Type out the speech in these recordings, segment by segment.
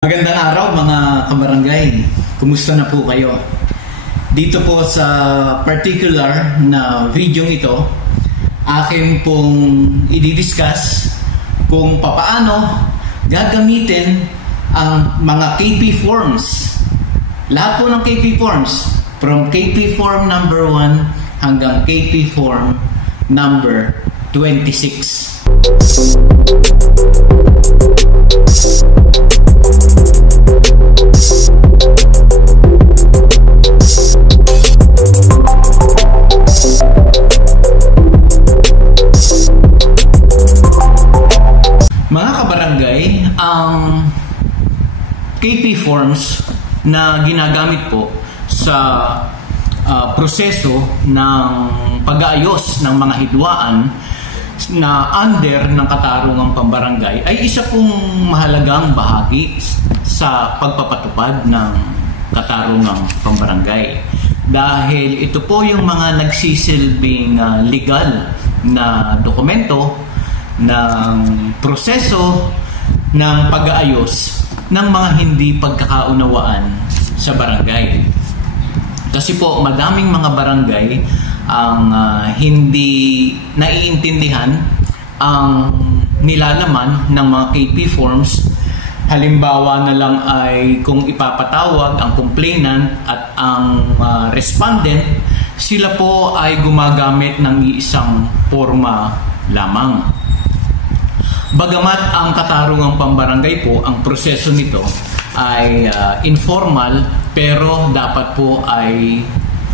Magandang araw mga kabarangay. Kumusta na po kayo? Dito po sa particular na video ito, akin pong i-discuss kung papaano gagamitin ang mga KP forms. Lahat po ng KP forms, from KP form number 1 hanggang KP form number 26. Mga kabarangay, ang KP forms na ginagamit po sa proseso ng pag-aayos ng mga hidwaan na under ng Katarungang Pambarangay ay isa pong mahalagang bahagi sa pagpapatupad ng Katarungang Pambarangay. Dahil ito po yung mga nagsisilbing legal na dokumento ng proseso ng pag-aayos ng mga hindi pagkakaunawaan sa barangay. Kasi po madaming mga barangay ang hindi naiintindihan ang nilalaman ng mga KP forms. Halimbawa na lang ay kung ipapatawag ang complainant at ang respondent, sila po ay gumagamit ng isang forma lamang. Bagamat ang Katarungang Pambarangay po, ang proseso nito ay informal, pero dapat po ay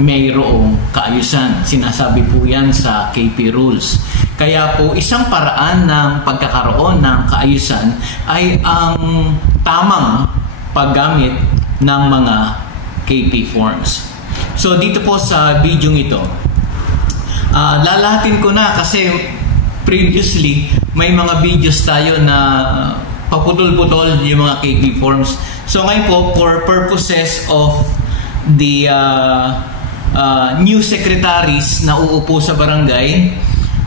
mayroong kaayusan. Sinasabi po yan sa KP rules. Kaya po isang paraan ng pagkakaroon ng kaayusan ay ang tamang paggamit ng mga KP forms. So dito po sa video ito, lalahatin ko na kasi previously may mga videos tayo na paputol-putol yung mga KP forms. So ngayon po, for purposes of the new secretaries na uupo sa barangay,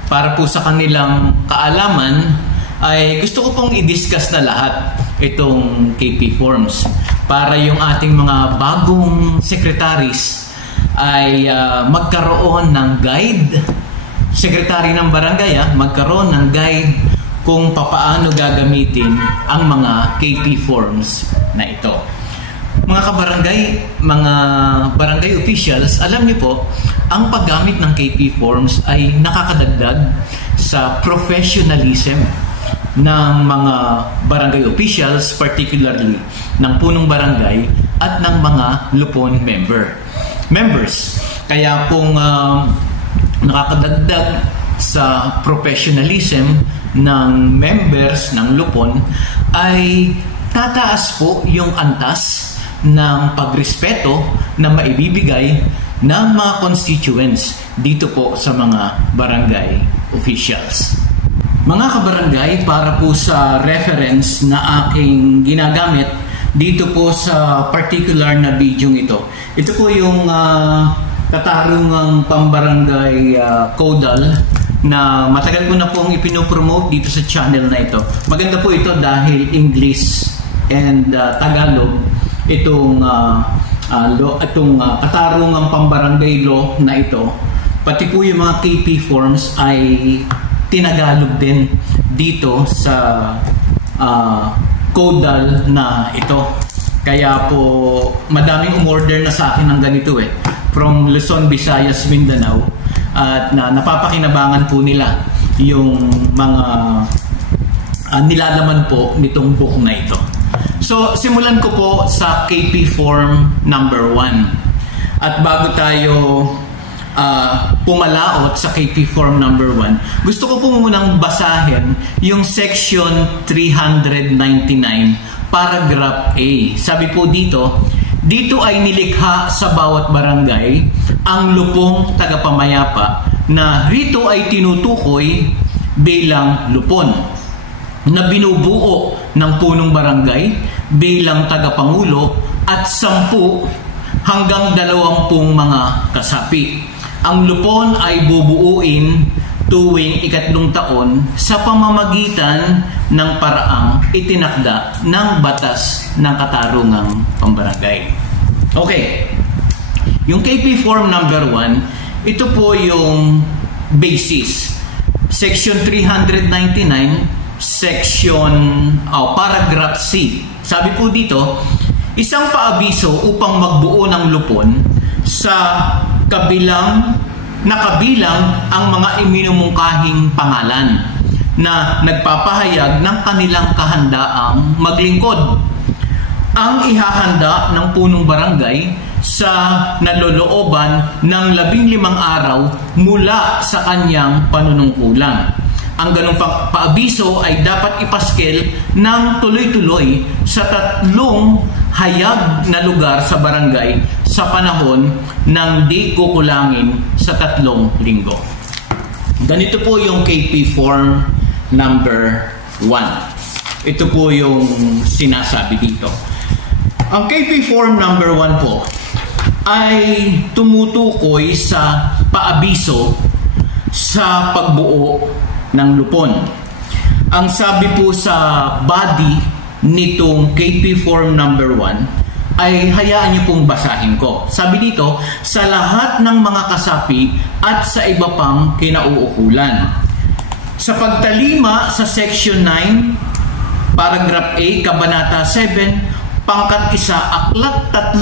para po sa kanilang kaalaman, ay gusto ko pong i-discuss na lahat itong KP forms para yung ating mga bagong secretaries ay magkaroon ng guide. Secretary ng barangay magkaroon ng guide kung papaano gagamitin ang mga KP forms na ito. Mga kabarangay, mga barangay officials, alam niyo po, ang paggamit ng KP forms ay nakakadagdag sa professionalism ng mga barangay officials, particularly ng punong barangay at ng mga lupon members. Kaya pong nakakadagdag sa professionalism ng members ng lupon ay tataas po yung antas ng pagrespeto na maibibigay ng mga constituents dito po sa mga barangay officials. Mga kabarangay, para po sa reference na aking ginagamit dito po sa particular na video ito, ito po yung Katarungang Pambarangay Caudal na matagal ko na pong ipinopromote dito sa channel na ito. Maganda po ito dahil English and Tagalog itong Katarungang Pambarangay law na ito. Pati po yung mga KP forms ay tinagalog din dito sa caudal na ito. Kaya po madaming umorder na sa akin ng ganito from Luzon, Visayas, Mindanao, at napapakinabangan po nila yung mga nilalaman po nitong book na ito. So simulan ko po sa KP form number 1. At bago tayo pumalaot sa KP form number 1, gusto ko po munang basahin yung section 399 paragraph A. Sabi po dito ay nilikha sa bawat barangay ang lupong tagapamayapa na rito ay tinutukoy bilang lupon na binubuo ng punong barangay bilang tagapangulo at 10 hanggang 20 mga kasapi. Ang lupon ay bubuuin tuwing ikatlong taon sa pamamagitan ng paraang itinakda ng batas ng katarungang pambarangay. Okay, yung KP Form number 1, ito po yung basis. Section 399, Section Paragraph C. Sabi po dito, isang paabiso upang magbuo ng lupon sa kabilang ang mga iminumungkahing pangalan na nagpapahayag ng kanilang kahandaang maglingkod. Ang ihahanda ng punong barangay sa nalolooban ng 15 araw mula sa kanyang panunungkulan. Ang ganong paabiso ay dapat ipaskel ng tuloy-tuloy sa 3 hayag na lugar sa barangay sa panahon ng di kukulangin sa 3 linggo. Ganito po yung KP Form number 1. Ito po yung sinasabi dito. Ang KP Form number 1 po ay tumutukoy sa paabiso sa pagbuo ng lupon. Ang sabi po sa body nitong KP Form number 1 ay hayaan niyo pong basahin ko. Sabi dito, sa lahat ng mga kasapi at sa iba pang kinauukulan. Sa pagtalima sa Section 9, Paragraph A, Kabanata 7, Pangkat 1, Aklat 3,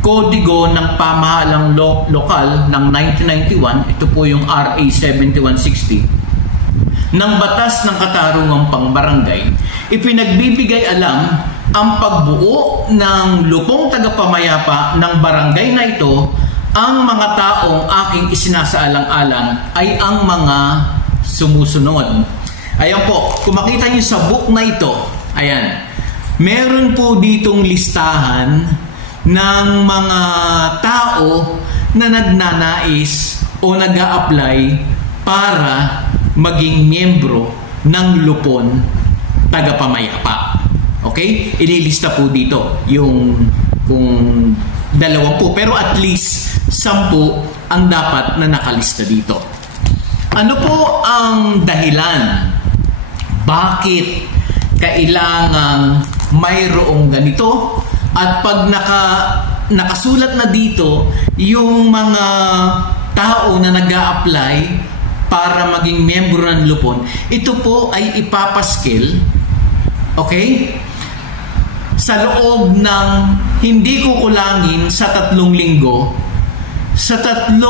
Kodigo ng Pamahalang Lokal ng 1991, ito po yung RA 7160, ng Batas ng Katarungang Pangbarangay, ipinagbibigay alam ang pagbuo ng lupong tagapamayapa ng barangay na ito. Ang mga taong aking isinasaalang-alang ay ang mga sumusunod. Ayan po, kung makita nyo sa book na ito, ayan, meron po ditong listahan ng mga tao na nagnanais o nag-a-apply para maging miyembro ng lupon tagapamayapa. Okay? Ililista po dito yung kung 20, pero at least 10 ang dapat na nakalista dito. Ano po ang dahilan? Bakit kailangan mayroong ganito? At pag nakasulat na dito yung mga tao na nag-a-apply para maging miyembro ng lupon, ito po ay ipapaskel, okay, sa loob ng hindi kukulangin sa 3 linggo sa 3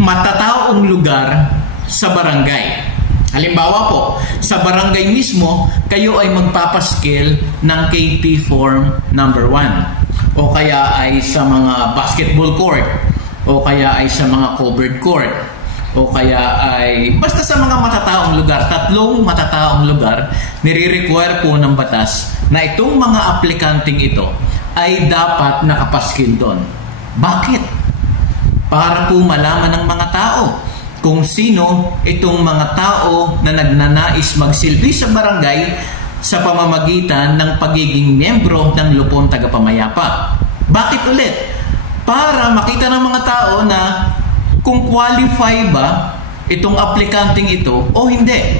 matataong lugar sa barangay. Halimbawa po, sa barangay mismo, kayo ay magpapaskel ng KP Form number 1. O kaya ay sa mga basketball court, o kaya ay sa mga covered court, o kaya ay basta sa mga matataong lugar, 3 matataong lugar, nire-require po ng batas na itong mga aplikanteng ito ay dapat nakapaskil doon. Bakit? Para po malaman ng mga tao kung sino itong mga tao na nagnanais magsilbi sa barangay sa pamamagitan ng pagiging miyembro ng lupon tagapamayapa. Bakit ulit? Para makita ng mga tao na kung qualify ba itong aplikanteng ito o hindi.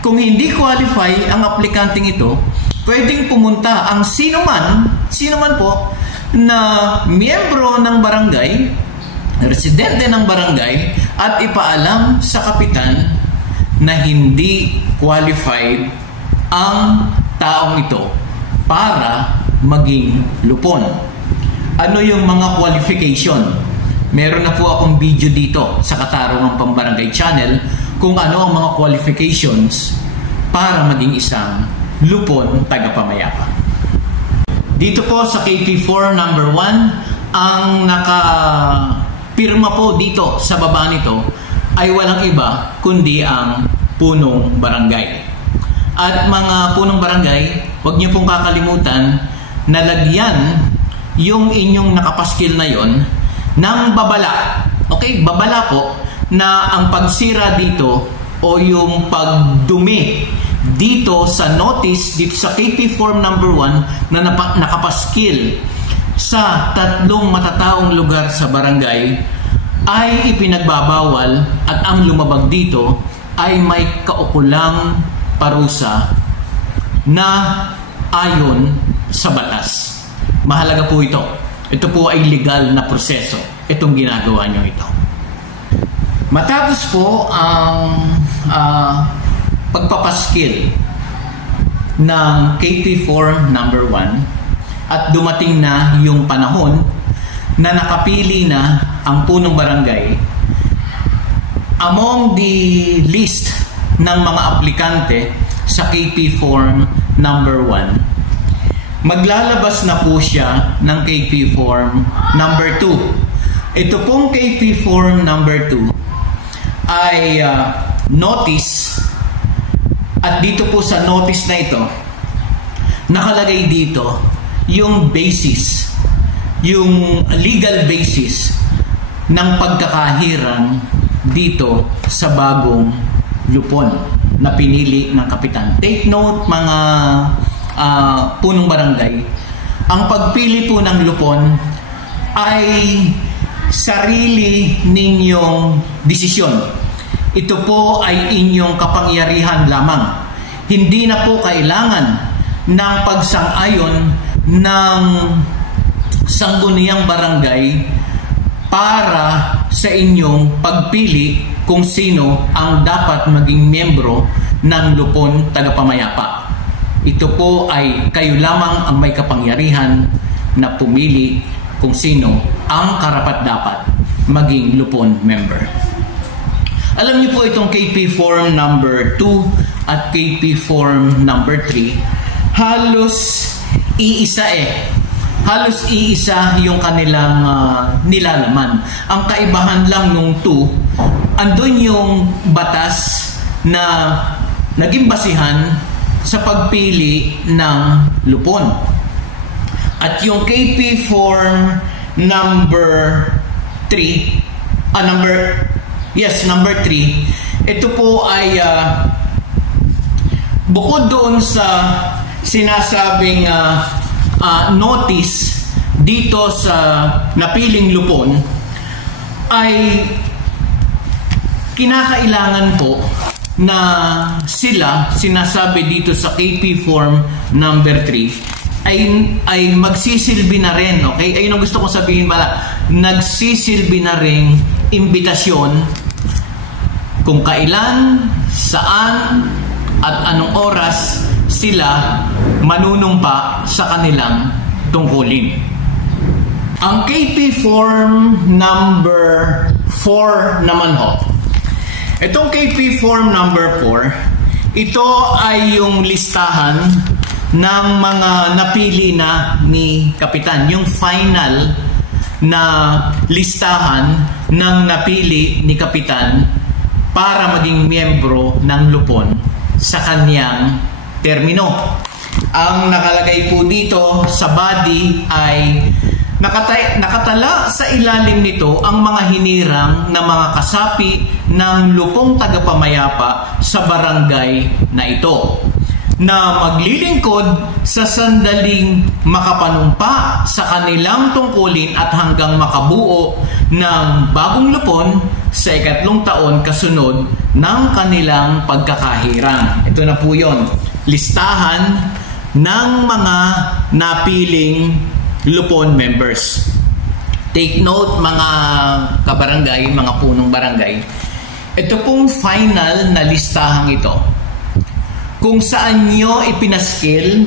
Kung hindi qualify ang aplikanteng ito, pwedeng pumunta ang sino man po na miyembro ng barangay, residente ng barangay, at ipaalam sa kapitan na hindi qualified ang taong ito para maging lupon. Ano yung mga qualification? Meron na po akong video dito sa Katarungang Pambarangay channel kung ano ang mga qualifications para maging isang lupon tagapamayapa. Dito po sa KP Form number 1, ang pirma po dito sa baba nito ay walang iba kundi ang punong barangay. At mga punong barangay, huwag niyo pong kakalimutan na lagyan yung inyong nakapaskil na yon ng babala. Okay, babala po na ang pagsira dito o yung pagdumi dito sa notice, dito sa KP Form number 1 na nakapaskil sa 3 matataong lugar sa barangay ay ipinagbabawal at ang lumabag dito ay may kaukulang parusa na ayon sa batas. Mahalaga po ito. Ito po ay legal na proseso. Itong ginagawa nyo ito. Matapos po ang pagpapaskil ng KP Form number 1 at dumating na yung panahon na nakapili na ang punong barangay, among the list ng mga aplikante sa KP Form number 1, maglalabas na po siya ng KP Form number 2. Ito pong KP Form number 2 ay notice, at dito po sa notice na ito nakalagay dito yung basis, yung legal basis ng pagkakahirang dito sa bagong lupon na pinili ng kapitan. Take note mga punong barangay, ang pagpili po ng lupon ay sarili ninyong desisyon. Ito po ay inyong kapangyarihan lamang. Hindi na po kailangan ng pagsang-ayon ng sangguniang barangay para sa inyong pagpili kung sino ang dapat maging miyembro ng lupon tagapamayapa. Ito po ay kayo lamang ang may kapangyarihan na pumili kung sino ang karapat-dapat maging lupon member. Alam niyo po itong KP Form number 2 at KP Form number 3, halos iisa halos iisa yung kanilang nilalaman. Ang kaibahan lang nung 2, andun yung batas na naging basihan sa pagpili ng lupon. At yung KP Form number 3, number 3, ito po ay bukod doon sa sinasabing notice dito sa napiling lupon, ay kinakailangan po na sila, sinasabi dito sa KP Form number 3, ay magsisilbi na rin, okay? Ayun ang gusto kong sabihin pala, nagsisilbi na rin imbitasyon kung kailan, saan, at anong oras sila manunumpa sa kanilang tungkulin. Ang KP Form number 4 naman ho. Itong KP Form number 4, ito ay yung listahan ng mga napili na ni Kapitan. Yung final na listahan ng napili ni Kapitan para maging miyembro ng lupon sa kanyang termino. Ang nakalagay po dito sa body ay nakatala sa ilalim nito ang mga hinirang na mga kasapi ng lupong tagapamayapa sa barangay na ito, na maglilingkod sa sandaling makapanumpa sa kanilang tungkulin at hanggang makabuo ng bagong lupon sa 2 taon kasunod ng kanilang pagkakahirang. Ito na po yon, listahan ng mga napiling lupon members. Take note mga kabarangay, mga punong barangay, ito pong final na listahang ito, kung saan nyo ipinaskil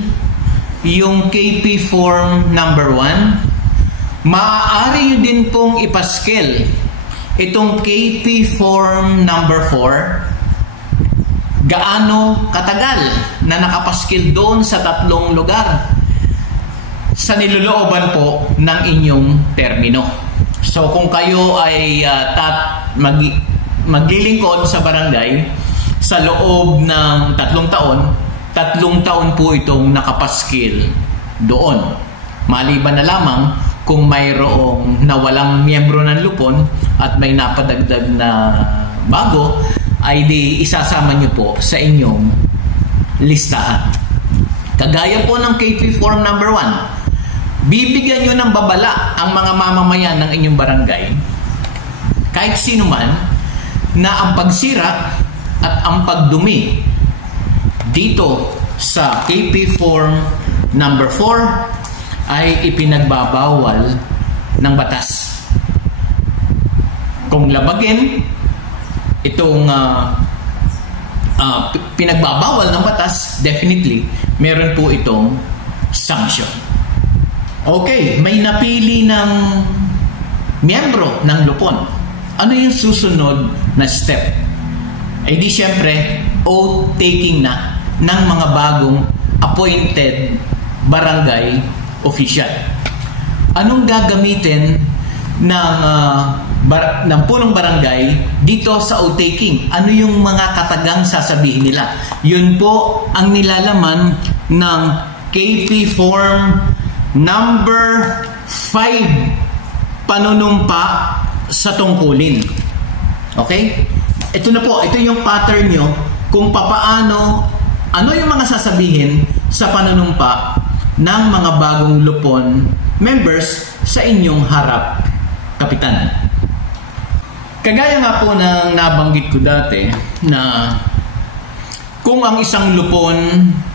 yung KP Form number 1, maaari nyo din pong ipaskil itong KP Form number 4 gaano katagal na nakapaskil doon sa 3 lugar sa nilolooban po ng inyong termino. So kung kayo ay maglilingkod sa barangay sa loob ng 3 taon, 3 taon po itong nakapaskil doon. Maliban na lamang kung mayroong nawalang miyembro ng lupon at may napadagdag na bago, ay di isasama nyo po sa inyong listahan. Kagaya po ng KP Form number 1, bibigyan nyo ng babala ang mga mamamayan ng inyong barangay. kahit sino man na ang pagsira at ang pagdumi dito sa KP Form number 4 ay ipinagbabawal ng batas. Kung labagin itong pinagbabawal ng batas, definitely meron po itong sanction. Okay, may napili ng miyembro ng lupon. Ano yung susunod na step? Eh di syempre, oath taking na ng mga bagong appointed barangay official. Anong gagamitin ng punong barangay dito sa oath taking? Ano yung mga katagang sasabihin nila? Yun po ang nilalaman ng KP Form number 5, panunumpa sa tungkulin. Okay? Ito na po, ito yung pattern nyo kung papaano, ano yung mga sasabihin sa panunumpa ng mga bagong lupon members sa inyong harap, kapitan. Kagaya nga po ng nabanggit ko dati na kung ang isang lupon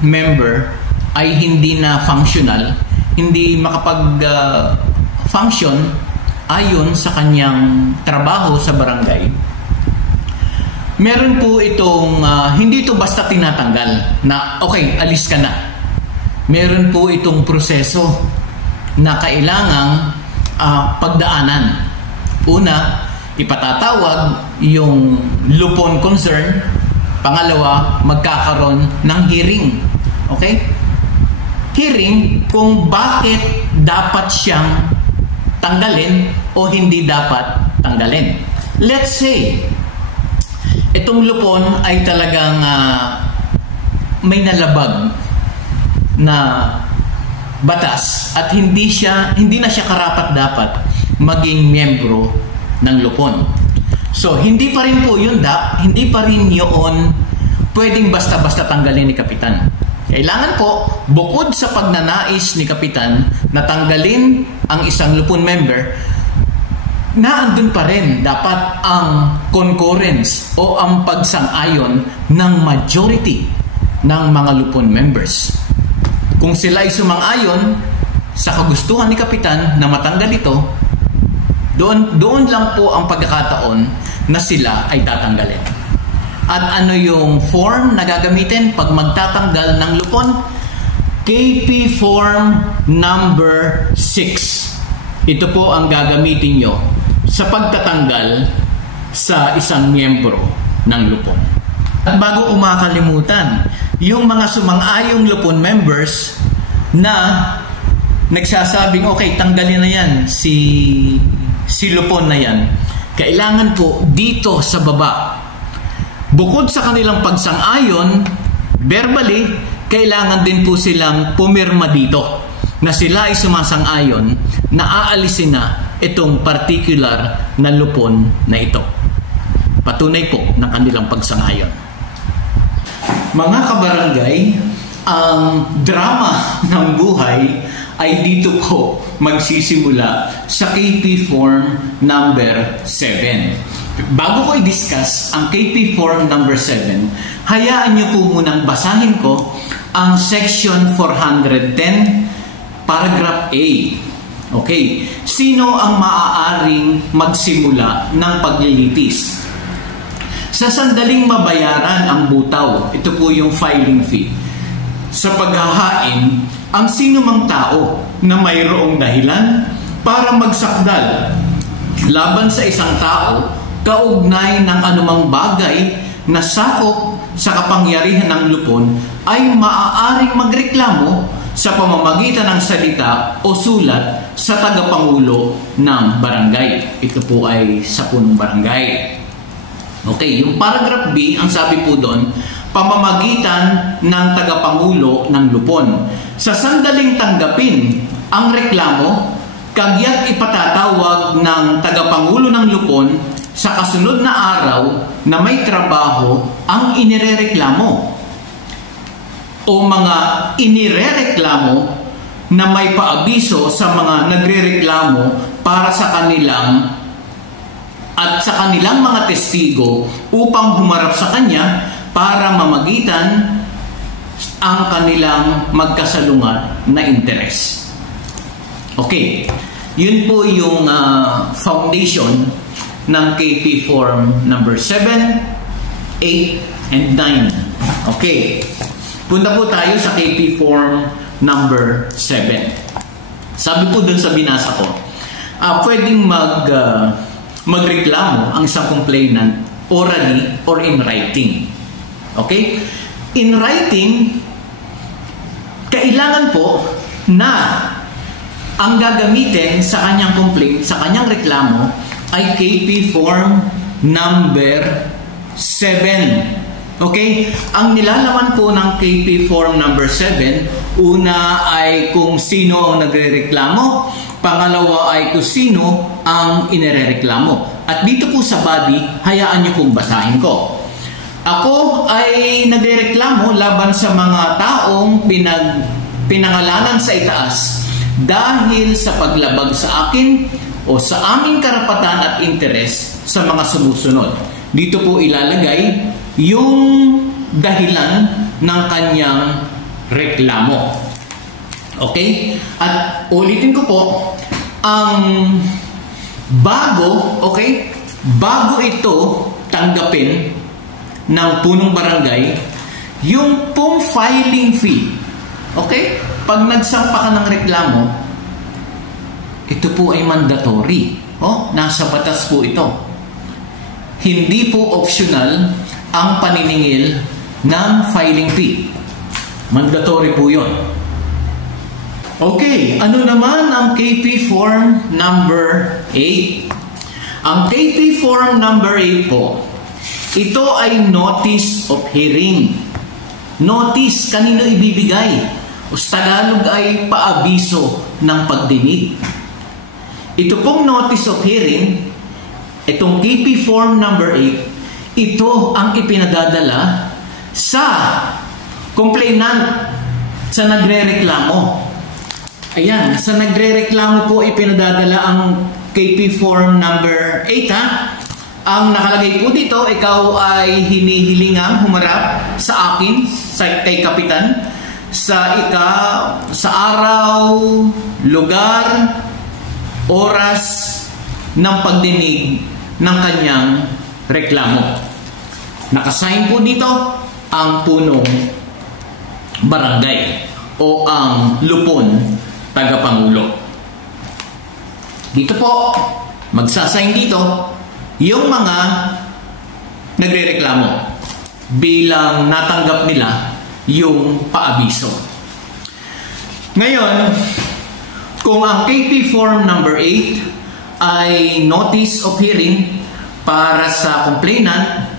member ay hindi na functional, hindi makapag-function ayon sa kanyang trabaho sa barangay, meron po itong, hindi ito basta tinatanggal na, okay, alis ka na. Meron po itong proseso na kailangang pagdaanan. Una, ipatatawag yung lupon concern. Pangalawa, magkakaroon ng hearing. Okay? Hearing kung bakit dapat siyang tanggalin o hindi dapat tanggalin. Let's say, itong lupon ay talagang may nalabag na batas at hindi na siya karapat-dapat maging miyembro ng lupon. So, hindi pa rin po yun, hindi pa rin yun pwedeng basta-basta tanggalin ni kapitan. Kailangan po, bukod sa pagnanais ni kapitan na tanggalin ang isang lupon member, naandun pa rin dapat ang concurrence o ang pagsang-ayon ng majority ng mga lupon members. Kung sila ay sumang-ayon sa kagustuhan ni kapitan na matanggal ito, doon lang po ang pagkakataon na sila ay tatanggalin. At ano yung form na gagamitin pag magtatanggal ng lupon? KP Form number 6. Ito po ang gagamitin nyo sa pagtatanggal sa isang miyembro ng lupon. At bago ko makalimutan, yung mga sumang-ayong lupon members na nagsasabing, okay, tanggalin na yan si lupon na yan, kailangan po dito sa baba, bukod sa kanilang pagsang-ayon, verbally, kailangan din po silang pumirma dito na sila ay sumasang-ayon na aalisin na itong particular na lupon na ito. Patunay po ng kanilang pagsang-ayon. Mga kabarangay, ang drama ng buhay ay dito po magsisimula sa KP Form number 7. Bago ko i-discuss ang KP Form number 7, hayaan niyo po munang basahin ko ang Section 410, Paragraph A. Okay, sino ang maaaring magsimula ng paglilitis? Sa sandaling mabayaran ang butaw, ito po yung filing fee. Sa paghahain, ang sino mang tao na mayroong dahilan para magsakdal laban sa isang tao kaugnay ng anumang bagay na sakop sa kapangyarihan ng lupon ay maaaring magreklamo sa pamamagitan ng salita o sulat sa tagapangulo ng barangay. Ito po ay sa punong barangay. Okay, yung paragraph B, ang sabi po doon, pamamagitan ng tagapangulo ng lupon. Sa sandaling tanggapin ang reklamo, kagyat ipatatawag ng tagapangulo ng lupon sa kasunod na araw na may trabaho ang inirereklamo o mga inirereklamo na may paabiso sa mga nagrereklamo para sa kanilang at sa kanilang mga testigo upang humarap sa kanya para mamagitan ang kanilang magkasalungat na interes. Okay, yun po yung foundation ng KP Form number 7, 8, and 9. Okay, punta po tayo sa KP Form number 7. Sabi po dun sa binasa ko, pwedeng magreklamo ang isang complainant orally or in writing. Okay? In writing, kailangan po na ang gagamitin sa kanyang complaint, sa kanyang reklamo, ay KP Form number 7. Okay? Ang nilalaman po ng KP Form number 7, una ay kung sino ang nagrereklamo, pangalawa ay kung sino ang inirereklamo. At dito po sa body, hayaan niyo kong basahin ko. Ako ay nagrereklamo laban sa mga taong pinangalanan sa itaas dahil sa paglabag sa akin o sa aming karapatan at interes sa mga sumusunod. Dito po ilalagay yung dahilan ng kanyang reklamo. Okay? At ulitin ko po, ang bago ito tanggapin ng punong barangay, yung pong filing fee. Okay? Pag nagsampa ka ng reklamo, ito po ay mandatory. Nasa batas po ito. Hindi po optional ang paniningil ng filing fee. Mandatory po yun. Okay, ano naman ang KP Form number 8? Ang KP Form number 8 po, ito ay Notice of Hearing. Notice, kanino ibibigay? O sa Tagalog ay paabiso ng pagdinig. Ito pong Notice of Hearing, itong KP Form number 8, ito ang ipinadadala sa complainant, sa nagrereklamo. Ayan, sa nagrereklamo po ipinadadala ang KP Form number 8 Ang nakalagay po dito, ikaw ay hinihilingang humarap sa akin, kay Kapitan, sa araw, lugar, oras ng pagdinig ng kanyang reklamo. Nakasign po dito ang punong barangay o ang lupon tagapangulo. Dito po, magsasign dito yung mga nagrereklamo bilang natanggap nila yung paabiso. Ngayon, kung ang KP Form number 8 ay Notice of Hearing para sa complainant,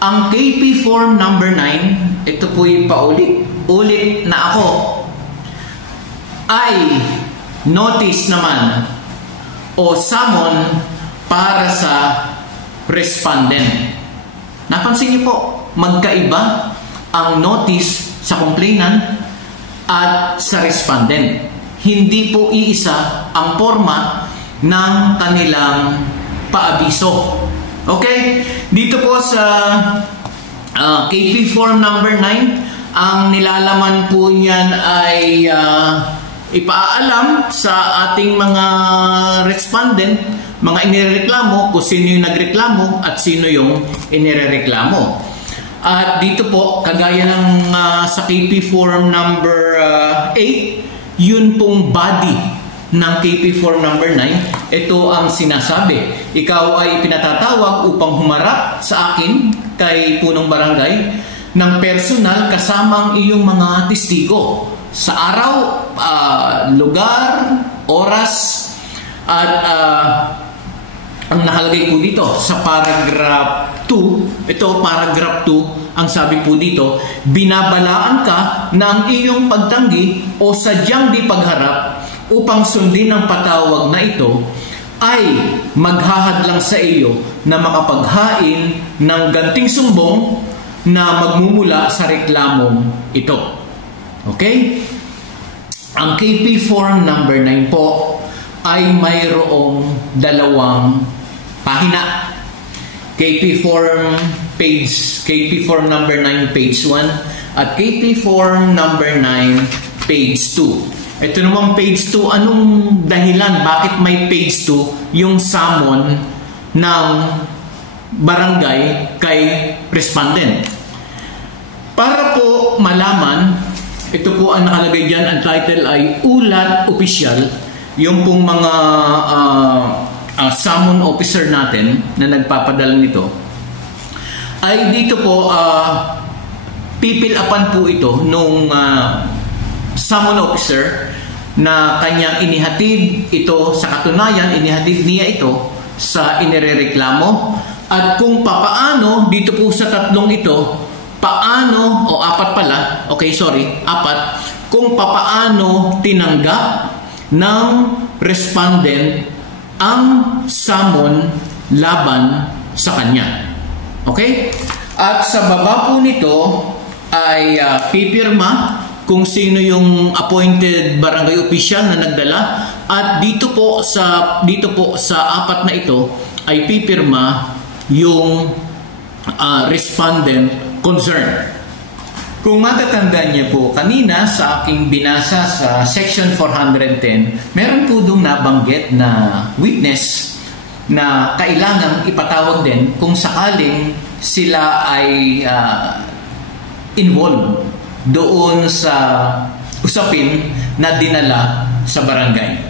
ang KP Form number 9, ito po yung paulit-ulit na ako, ay notice naman o summon para sa respondent. Napansin niyo po, magkaiba ang notice sa complainant at sa respondent. Hindi po iisa ang forma ng kanilang paabiso. Okay? Dito po sa KP Form number 9, ang nilalaman po niyan ay ipaalam sa ating mga respondent, mga inireklamo, kung sino yung nagreklamo at sino yung inireklamo. At dito po, kagaya ng sa KP Form number 8, yun pong body ng KP Form number 9, ito ang sinasabi. Ikaw ay pinatatawag upang humarap sa akin kay punong barangay ng personal kasama ang iyong mga testigo sa araw, lugar, oras, at ang nakalagay po dito sa paragraph 2, ito paragraph 2, ang sabi po dito, binabalaan ka na ang iyong pagtanggi o sadyang di pagharap upang sundin ang patawag na ito ay maghahadlang sa iyo na makapaghain ng ganting sumbong na magmumula sa reklamong ito. Okay? Ang KP Form number 9 po ay mayroong dalawang pahina. KP form number 9 page 1 at KP form number 9 page 2. Ito namang page 2, anong dahilan bakit may page 2 yung summon ng barangay kay respondent? Para po malaman, ito po ang nakalagay dyan, ang title ay Ulat Opisyal, yung pong mga summon officer natin na nagpapadala nito, ay dito po pipilapan po ito nung summon officer na kanyang inihatid ito, sa katunayan inihatid niya ito sa inirereklamo, at kung papaano dito po sa tatlong ito, paano, o apat pala, apat, kung papaano tinanggap ng respondent ang summon laban sa kanya. Okay? At sa baba po nito ay pipirma kung sino yung appointed barangay official na nagdala, at dito po sa apat na ito ay pipirma yung respondent concerned. Kung matatandaan niyo po, kanina sa aking binasa sa section 410, meron po doong nabanggit na witness na kailangang ipatawag din kung sakaling sila ay involved doon sa usapin na dinala sa barangay.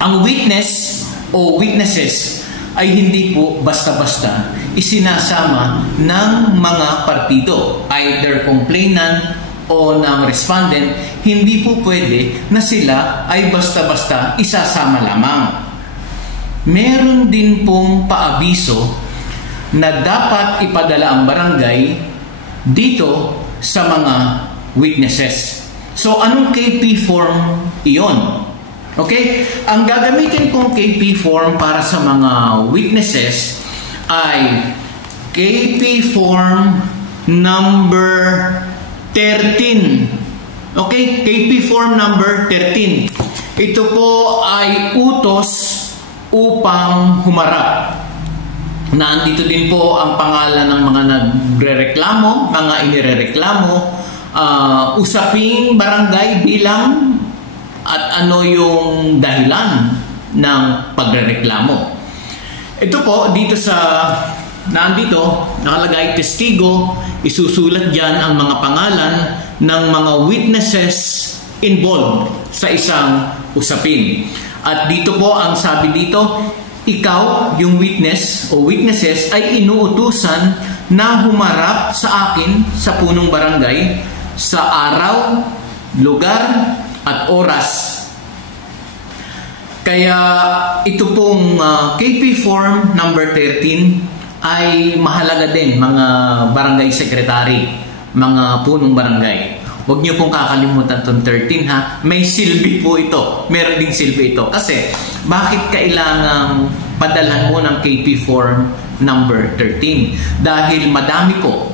Ang witness o witnesses ay hindi po basta-basta isinasama ng mga partido, either complainant o ng respondent. Hindi po pwede na sila ay basta-basta isasama lamang. Meron din pong paabiso na dapat ipadala ang barangay dito sa mga witnesses. So, anong KP form iyon? Okay? Ang gagamitin pong KP form para sa mga witnesses ay KP form number 13. Okay? KP form number 13. Ito po ay utos upang humarap. Nandito din po ang pangalan ng mga nagrereklamo, mga inirereklamo, usaping barangay bilang at ano yung dahilan ng pagrereklamo. Ito po, dito nandito, nakalagay testigo, isusulat dyan ang mga pangalan ng mga witnesses involved sa isang usapin. At dito po, ang sabi dito, ikaw, yung witness o witnesses, ay inuutusan na humarap sa akin sa punong barangay sa araw, lugar, at oras. Kaya ito pong KP form number 13 ay mahalaga din, mga barangay secretary, mga punong barangay. Huwag niyo pong kakalimutan itong 13 ha. May silbi po ito. Meron ding silbi ito. Kasi bakit kailangang padalan mo ng KP form number 13? Dahil madami po,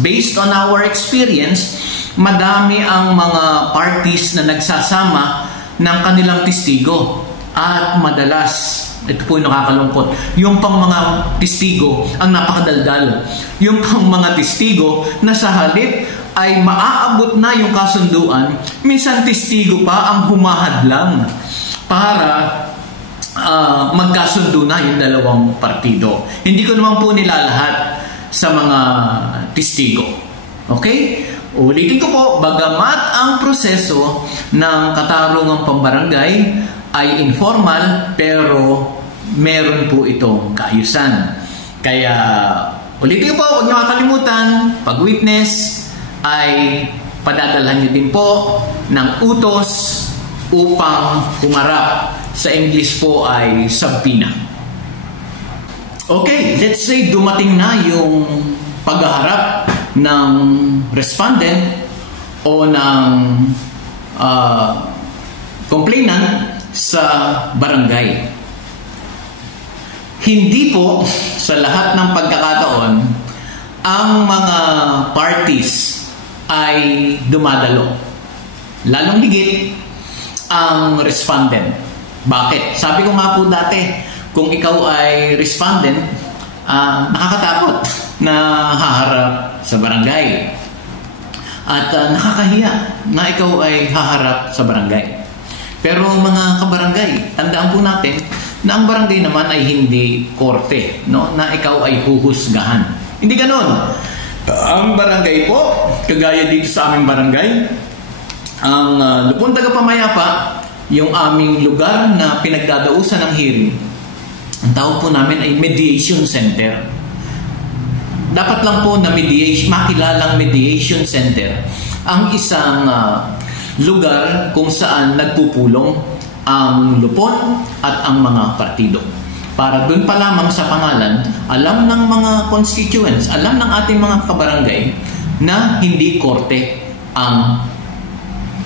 based on our experience, madami ang mga parties na nagsasama ng kanilang testigo. At madalas, ito po yung nakakalungkot, yung pang mga testigo ang napakadaldal. Yung pang mga testigo na sa halip ay maaabot na yung kasunduan, minsan testigo pa ang humahadlang para magkasundo na yung dalawang partido. Hindi ko naman po nilalahat sa mga testigo. Okay? Ulitin ko po, bagamat ang proseso ng katarungang pambarangay ay informal, pero meron po itong kaayusan. Kaya, ulitin ko po, huwag niyo makalimutan, pag witness ay padadalhan niyo din po ng utos upang humarap. Sa English po ay subpoena. Okay, let's say dumating na yung paghaharap ng respondent o ng complainant sa barangay. Hindi po sa lahat ng pagkakataon ang mga parties ay dumadalo. Lalong higit ang respondent. Bakit? Sabi ko nga po dati, kung ikaw ay respondent, nakakatakot na haharap sa barangay. At nakakahiya na ikaw ay haharap sa barangay. Pero mga kabarangay, tandaan po natin na ang barangay naman ay hindi korte, no? Na ikaw ay huhusgahan. Hindi ganon. Ang barangay po, kagaya dito sa aming barangay, ang Lupon Tagapamayapa, yung aming lugar na pinagdadausan ng hearing, ang tawag po namin ay Mediation Center. Dapat lang po na makilalang Mediation Center ang isang lugar kung saan nagpupulong ang Lupon at ang mga partido. Para doon pa lamang sa pangalan, alam ng mga constituents, alam ng ating mga kabarangay na hindi korte ang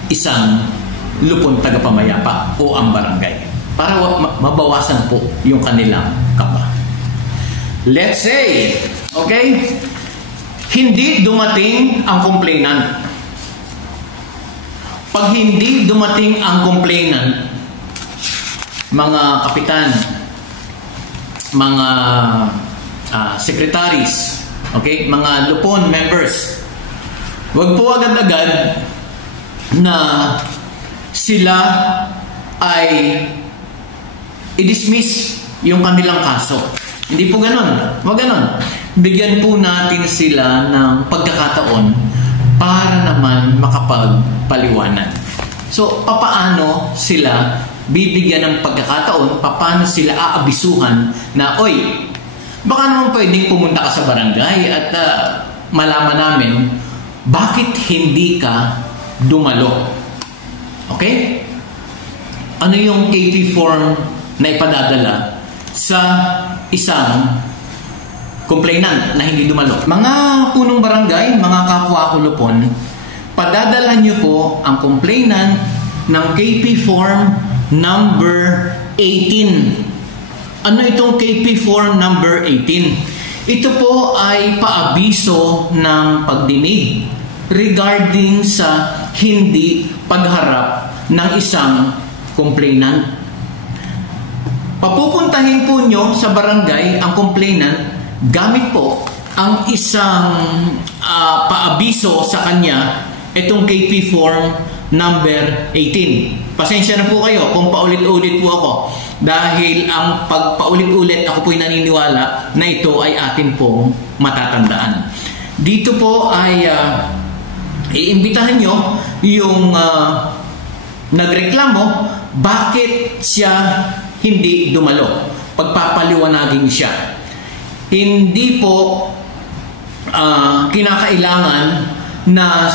isang Lupon Tagapamayapa o ang barangay. Para mabawasan po yung kanilang kaba. Let's say, okay, hindi dumating ang complainant. Pag hindi dumating ang complainant, mga kapitan, mga secretaries, okay, mga Lupon members, wag po agad-agad na sila ay i-dismiss yung kanilang kaso. Hindi po ganon. Wag ganon. Bigyan po natin sila ng pagkakataon para naman makapagpaliwanag. So, papaano sila bibigyan ng pagkakataon? Paano sila aabisuhan na, oy, baka naman pwedeng pumunta ka sa barangay at malaman namin bakit hindi ka dumalo. Okay? Ano yung KP form na ipadadala sa isang complainant na hindi dumalo? Mga punong barangay, mga kapwa ko Lupon, padadala nyo po ang complainant ng KP form number 18. Ano itong KP form number 18? Ito po ay paabiso ng pagdinig regarding sa hindi pagharap ng isang complainant. Papupuntahin po nyo sa barangay ang complainant gamit po ang isang paabiso sa kanya, itong KP form number 18. Pasensya na po kayo kung paulit-ulit po ako dahil ang pagpaulit-ulit ako po'y naniniwala na ito ay atin pong matatandaan. Dito po ay iimbitahan nyo yung nagreklamo bakit siya hindi dumalo. Pagpapaliwanagin siya. Hindi po kinakailangan na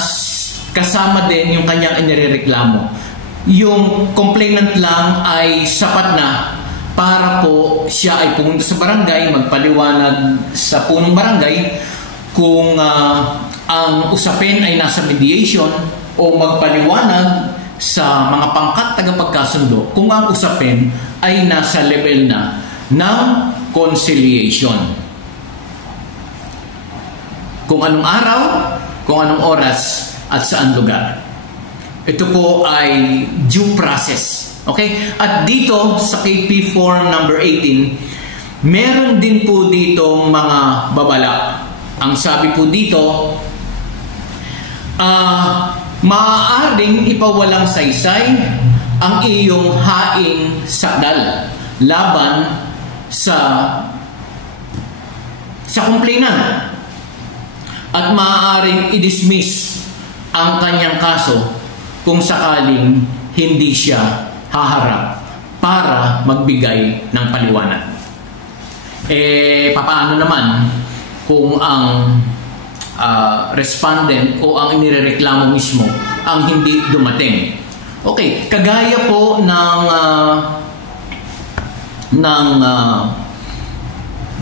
kasama din yung kanyang inireklamo. Yung complainant lang ay sapat na para po siya ay pumunta sa barangay, magpaliwanag sa punong barangay kung ang usapin ay nasa mediation o magpaliwanag sa mga pangkat tagapagkasundo kung ang usapin ay nasa level na ng conciliation. Kung anong araw, kung anong oras, at saan lugar. Ito po ay due process. Okay? At dito sa KP form number 18, meron din po dito mga babala. Ang sabi po dito, maaaring ipawalang saysay ang iyong haing sakdal laban sa complainant at maaaring i-dismiss ang kanyang kaso kung sakaling hindi siya haharap para magbigay ng paliwanag. Paano naman kung ang respondent o ang inireklamo mismo ang hindi dumating? Okay, kagaya po ng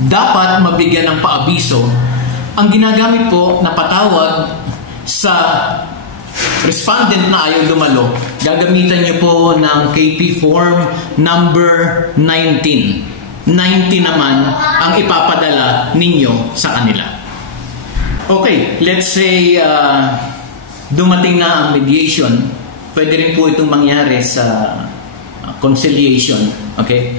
dapat mabigyan ng paabiso, ang ginagamit po na patawag sa respondent na ayaw dumalo, gagamitan nyo po ng KP form number 19. 19 naman ang ipapadala ninyo sa kanila. Okay, let's say dumating na ang mediation. Pwede rin po itong mangyari sa conciliation. Okay?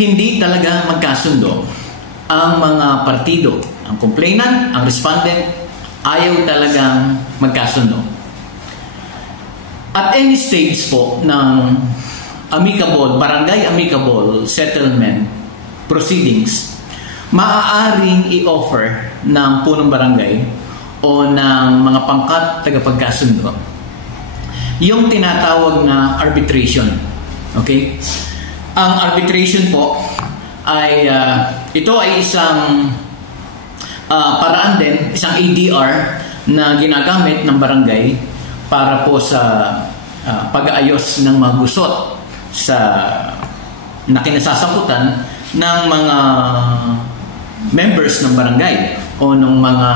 hindi talaga magkasundo ang mga partido, ang complainant, ang respondent, ayaw talagang magkasundo. At any stage po ng barangay amicable settlement proceedings, maaaring i-offer ng punong barangay o ng mga pangkat tagapagkasundo yung tinatawag na arbitration. Okay? Ang arbitration po ay ito ay isang paraan din, isang ADR na ginagamit ng barangay para po sa pag-aayos ng mga gusot na kinasasakutan ng mga members ng barangay o ng mga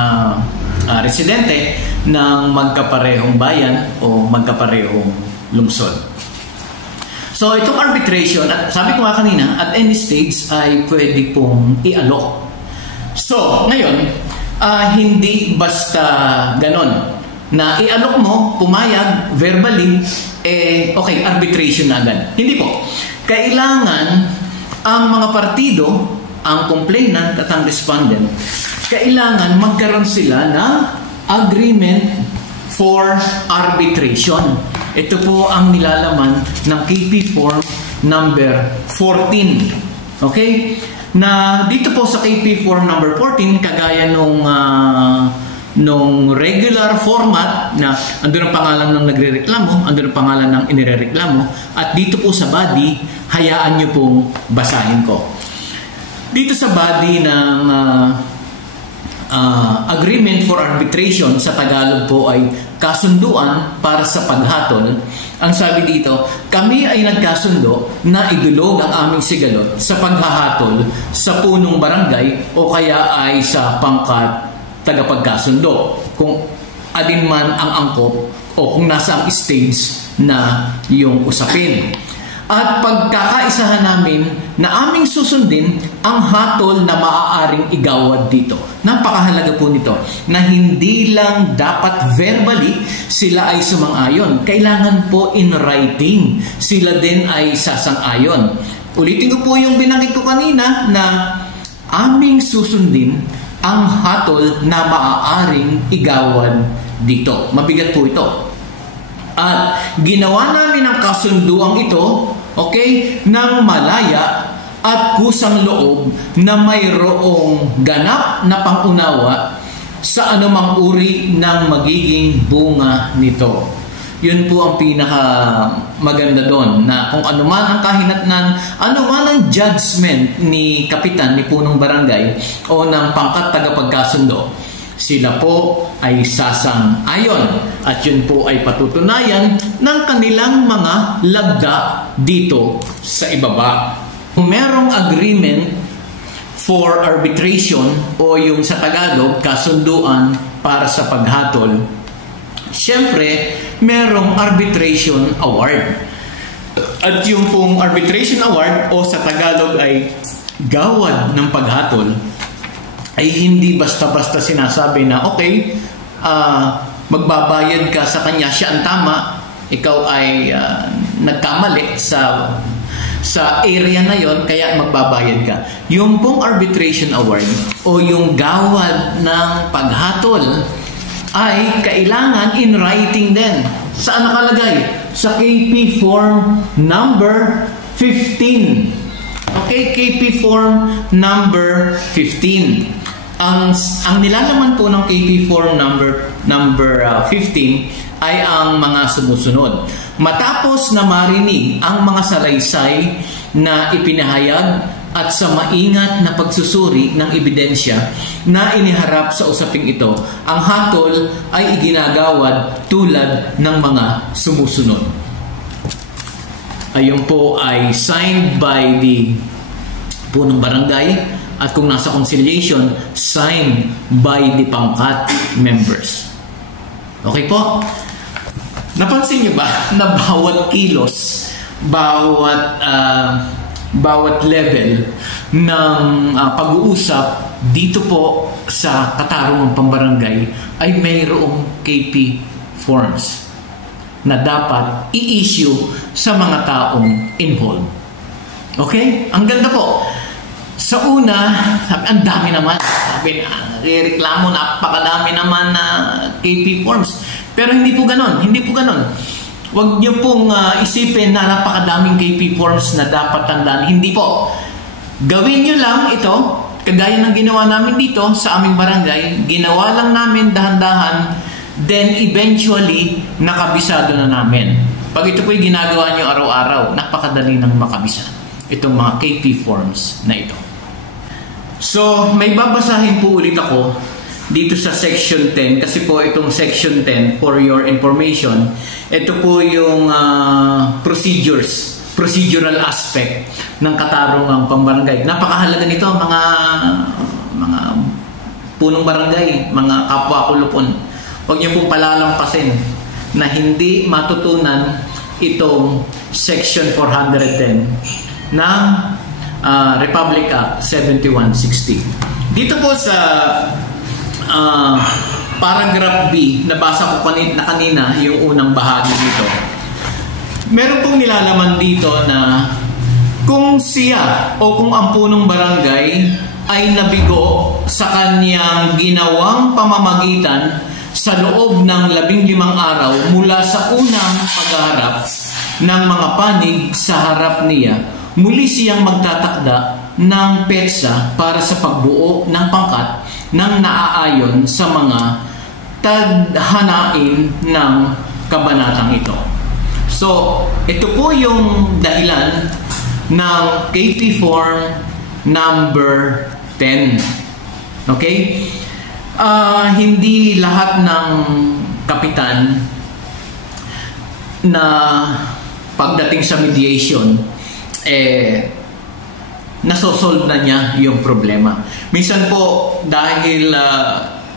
residente ng magkaparehong bayan o magkaparehong lungsod. So itong arbitration, at sabi ko nga kanina, at any stage ay pwede pong i-alok. So ngayon, hindi basta ganon na i-alok mo, pumayag, verbally, okay, arbitration na agad. Hindi po. Kailangan ang mga partido, ang complainant at ang respondent, kailangan magkaroon sila ng agreement for arbitration. Ito po ang nilalaman ng KP Form number 14. Okay? Na dito po sa KP Form number 14, kagaya nung regular format na andun ang pangalan ng nagrereklamo, andun ang pangalan ng inirereklamo, at dito po sa body, hayaan nyo pong basahin ko. Dito sa body ng agreement for arbitration, sa Tagalog po ay kasunduan para sa paghatol. Ang sabi dito, kami ay nagkasundo na idulog ang aming sigalot sa paghahatol sa punong barangay o kaya ay sa pangkat tagapagkasundo, kung alin man ang angkop o kung nasa ang stage na yung usapin. At pagkakaisahan namin na aming susundin ang hatol na maaaring igawad dito. Napakahalaga po nito na hindi lang dapat verbally sila ay sumang-ayon. Kailangan po in writing sila din ay sasang-ayon. Ulitin ko po yung binanggit ko kanina na aming susundin ang hatol na maaaring igawad dito. Mabigat po ito. At ginawa namin ang kasunduang ito, okay, ng malaya at kusang loob na mayroong ganap na pangunawa sa anumang uri ng magiging bunga nito. Yun po ang pinaka maganda doon, na kung anuman ang kahinatnan, anuman ang judgment ni kapitan, ni punong barangay o ng pangkat tagapagkasundo, sila po ay sasang-ayon at yun po ay patutunayan ng kanilang mga lagda dito sa ibaba. Kung merong agreement for arbitration o yung sa Tagalog, kasunduan para sa paghatol, siyempre merong arbitration award. At yung pong arbitration award o sa Tagalog ay gawad ng paghatol, ay hindi basta-basta sinasabi na okay, magbabayad ka sa kanya, siya ang tama, ikaw ay nagkamali sa area na yon, kaya magbabayad ka. Yung pong arbitration award o yung gawad ng paghatol ay kailangan in writing din. Saan nakalagay? Sa KP Form number 15. Okay, KP Form number 15. Ang nilalaman po ng KP Form number 15 ay ang mga sumusunod. Matapos na marinig ang mga salaysay na ipinahayag at sa maingat na pagsusuri ng ebidensya na iniharap sa usaping ito, ang hatol ay iginagawad tulad ng mga sumusunod. Ayun po ay signed by the punong barangay, at kung nasa conciliation, signed by the pangkat members. Okay po? Napansin niyo ba na bawat kilos, bawat level ng pag-uusap dito po sa katarungang pambarangay ay mayroong KP forms na dapat i-issue sa mga taong involved. Okay? Ang ganda po. Sa una, sabi, ang dami naman. Sabi, reklamo, napakadami naman na KP forms. Pero hindi po ganon. Hindi po ganon. Huwag niyo pong isipin na napakadaming KP forms na dapat tandaan. Hindi po. Gawin niyo lang ito, kagaya ng ginawa namin dito sa aming barangay. Ginawa lang namin dahan-dahan, then eventually, nakabisado na namin. Pag ito po'y ginagawa niyo araw-araw, napakadali nang makabisa itong mga KP forms na ito. So, may babasahin po ulit ako dito sa Section 10 kasi po itong Section 10, for your information, ito po yung procedural aspect ng katarungang pambarangay. Napakahalaga nito mga punong barangay, mga kapwa kulupon. Huwag niyo pong palalampasin na hindi matutunan itong Section 410 ng Republic Act 7160. Dito po sa paragraph B, nabasa ko kanina yung unang bahagi dito. Meron pong nilalaman dito na kung siya o kung ang punong barangay ay nabigo sa kanyang ginawang pamamagitan sa loob ng 15 araw mula sa unang pagharap ng mga panig sa harap niya, muli siyang magtatakda ng petsa para sa pagbuo ng pangkat ng naaayon sa mga tadhanain ng kabanatang ito. So, ito po yung dahilan ng KP Form number 10. Okay? Hindi lahat ng kapitan na pagdating sa mediation nasosolve na niya yung problema. Minsan po dahil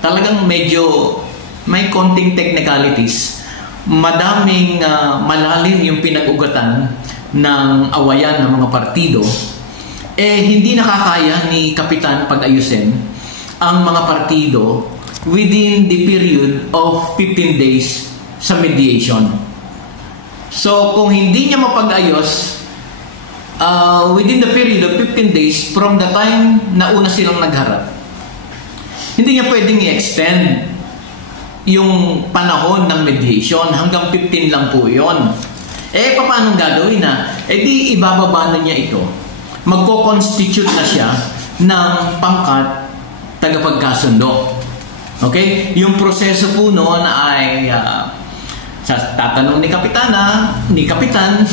talagang medyo may konting technicalities, madaming malalim yung pinag-ugatan ng awayan ng mga partido, hindi nakakaya ni kapitan pag-ayusin ang mga partido within the period of 15 days sa mediation. So kung hindi niya mapag-ayos within the period of 15 days from the time na una silang nagharap, hindi niya pwedeng i-extend yung panahon ng mediation. Hanggang 15 lang po yun. Paano gagawin na? Di ibababa na niya ito. Magko-constitute na siya ng pangkat tagapagkasundo. Okay? Yung proseso po noon ay tatanong ni kapitan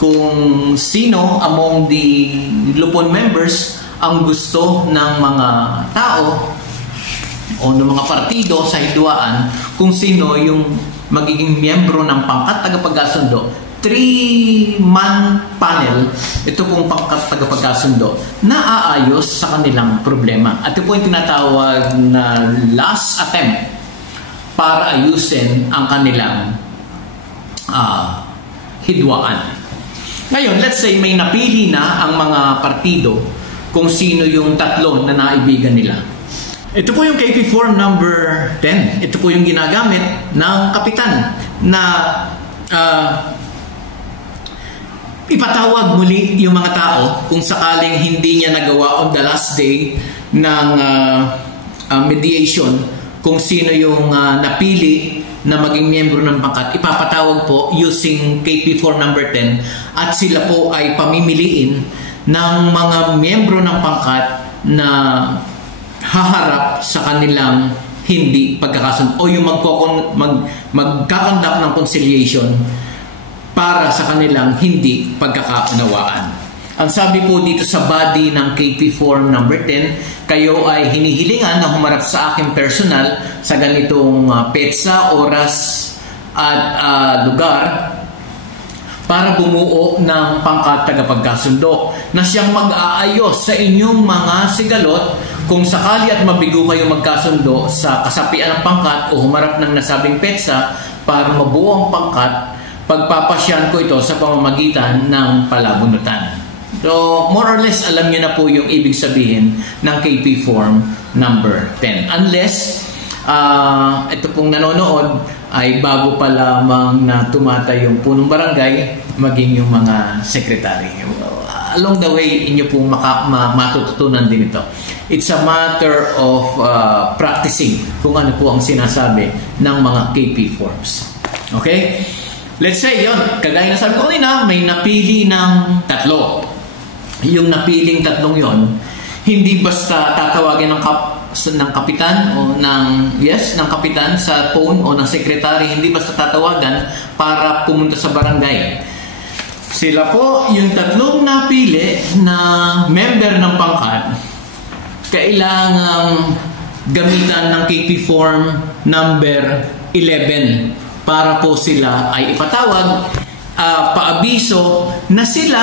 kung sino among the lupon members ang gusto ng mga tao o ng mga partido sa hidwaan, kung sino yung magiging miyembro ng pangkat tagapagkasundo. 3-man panel, ito pong pangkat tagapagkasundo, na aayos sa kanilang problema. At ito po yung tinatawag na last attempt para ayusin ang kanilang hidwaan. Ngayon, let's say may napili na ang mga partido kung sino yung tatlo na naibigan nila. Ito po yung KP Form number 10. Ito po yung ginagamit ng kapitan na ipatawag muli yung mga tao kung sakaling hindi niya nagawa on the last day ng mediation, kung sino yung napili na maging miyembro ng pangkat. Ipapatawag po using KP Form number 10 at sila po ay pamimiliin ng mga miyembro ng pangkat na haharap sa kanilang hindi pagkakasundo o yung magkakandak ng conciliation para sa kanilang hindi pagkakaunawaan. Ang sabi po dito sa body ng KP Form number 10, kayo ay hinihilingan na humarap sa aking personal sa ganitong petsa, oras at lugar para bumuo ng pangkat tagapagkasundo na siyang mag-aayos sa inyong mga sigalot kung sakali at mabigo kayo magkasundo sa kasapian ng pangkat o humarap ng nasabing petsa para mabuo ang pangkat. Pagpapasyan ko ito sa pamamagitan ng palabunutan. So, more or less, alam niyo na po yung ibig sabihin ng KP Form number 10. Unless, ito pong nanonood ay bago pa lamang na tumatay yung punong barangay, maging yung mga sekretary. along the way, inyo pong matututunan din ito. It's a matter of practicing kung ano po ang sinasabi ng mga KP forms. Okay? Let's say, yon, kagaya na sabi ko kanina, may napili ng tatlo. Yung napiling tatlong yon, hindi basta tatawagin ng kapitan o ng kapitan sa phone o ng secretary, hindi basta tatawagan para pumunta sa barangay. Sila po, yung tatlong napili na member ng pangkat, kailangang gamitan ng KP form number 11 para po sila ay ipatawag, paabiso na sila,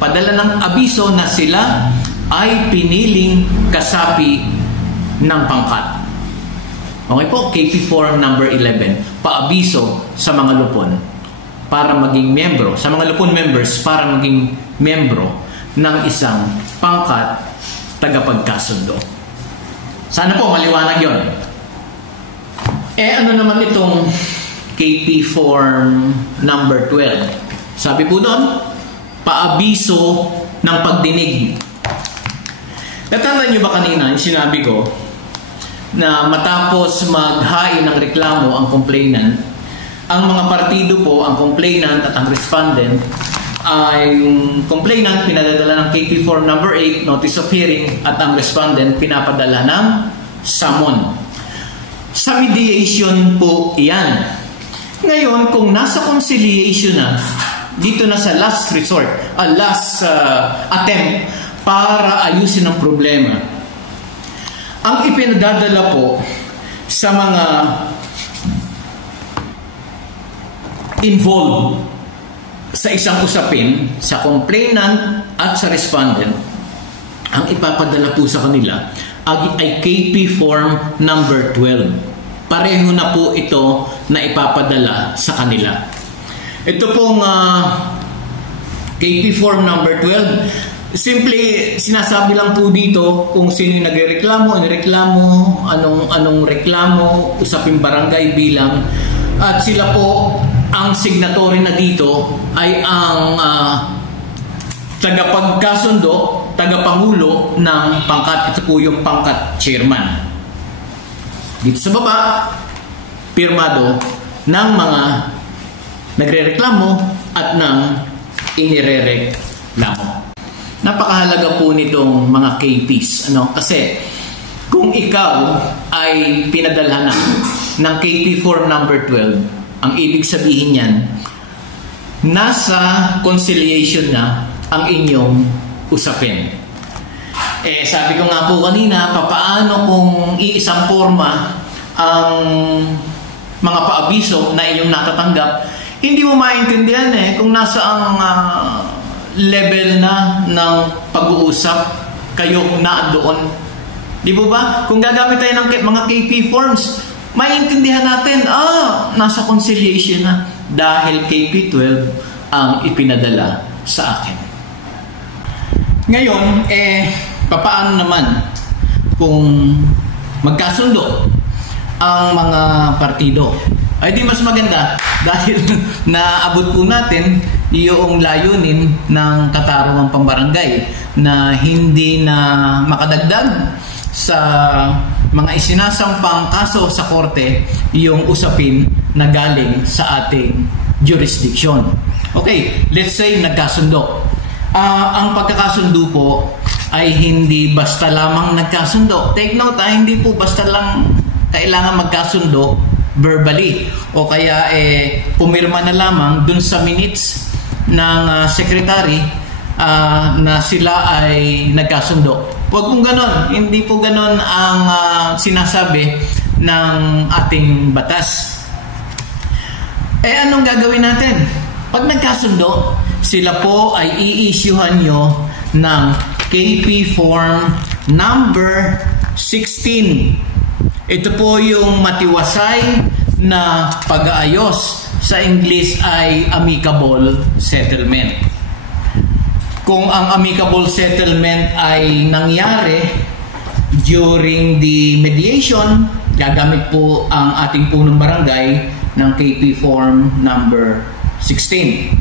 padala ng abiso na sila ay piniling kasapi ng pangkat. Okay po, KP form number 11, paabiso sa mga lupon para maging membro, sa mga lupon members para maging membro ng isang pangkat tagapagkasundo. Sana po maliwanag yon. Ano naman itong KP form number 12? Sabi po doon, paabiso ng pagdinig. Natandaan niyo ba kanina yung sinabi ko na matapos maghain ng reklamo ang complainant, ang mga partido po, ang complainant at ang respondent, ay complainant pinadala ng KP form number 8, notice of hearing, at ang respondent pinapadala ng summon. Sa mediation po iyan. Ngayon, kung nasa conciliation na, dito na sa last resort, last attempt para ayusin ang problema, ang ipinadadala po sa mga involved sa isang usapin, sa complainant at sa respondent, ang ipapadala po sa kanila ay KP form number 12. Pareho na po ito na ipapadala sa kanila. Ito pong KP form number 12, simple sinasabi lang po dito kung sino yung nagreklamo, anong reklamo, usaping barangay bilang, at sila po ang signatory na dito ay ang tagapagkasundo, tagapangulo ng pangkat. Ito po yung pangkat chairman. Dito sa baba, pirmado ng mga nagrereklamo at ng inirereklamo. Napakahalaga po nitong mga KPs. Kasi kung ikaw ay pinadala ng KP form number 12, ang ibig sabihin niyan, nasa conciliation na ang inyong usapin. Sabi ko nga po kanina, papaano kung iisang forma ang mga paabiso na inyong natatanggap, hindi mo maintindihan kung nasa ang level na ng pag-uusap kayo na doon. Di ba ba? Kung gagamit tayo ng mga KP forms, maintindihan natin, nasa conciliation na dahil KP 12 ang ipinadala sa akin. Ngayon, papaano naman kung magkasundo ang mga partido? Ay di mas maganda dahil naabot po natin yung layunin ng katarungang pambarangay na hindi na makadagdag sa mga isinasampang kaso sa korte yung usapin na galing sa ating jurisdiction. Okay, let's say nagkasundo. Ang pagkakasundo po ay hindi basta lamang nagkasundo. Take note, hindi po basta lang kailangan magkasundo verbally o kaya pumirma na lamang dun sa minutes ng secretary na sila ay nagkasundo. Huwag pong ganon. Hindi po ganon ang sinasabi ng ating batas. Anong gagawin natin? Pag nagkasundo, sila po ay i-issuehan nyo ng KP form number 16. Ito po yung matiwasay na pag-aayos. Sa English ay amicable settlement. Kung ang amicable settlement ay nangyari during the mediation, gagamit po ang ating punong barangay ng KP form number 16.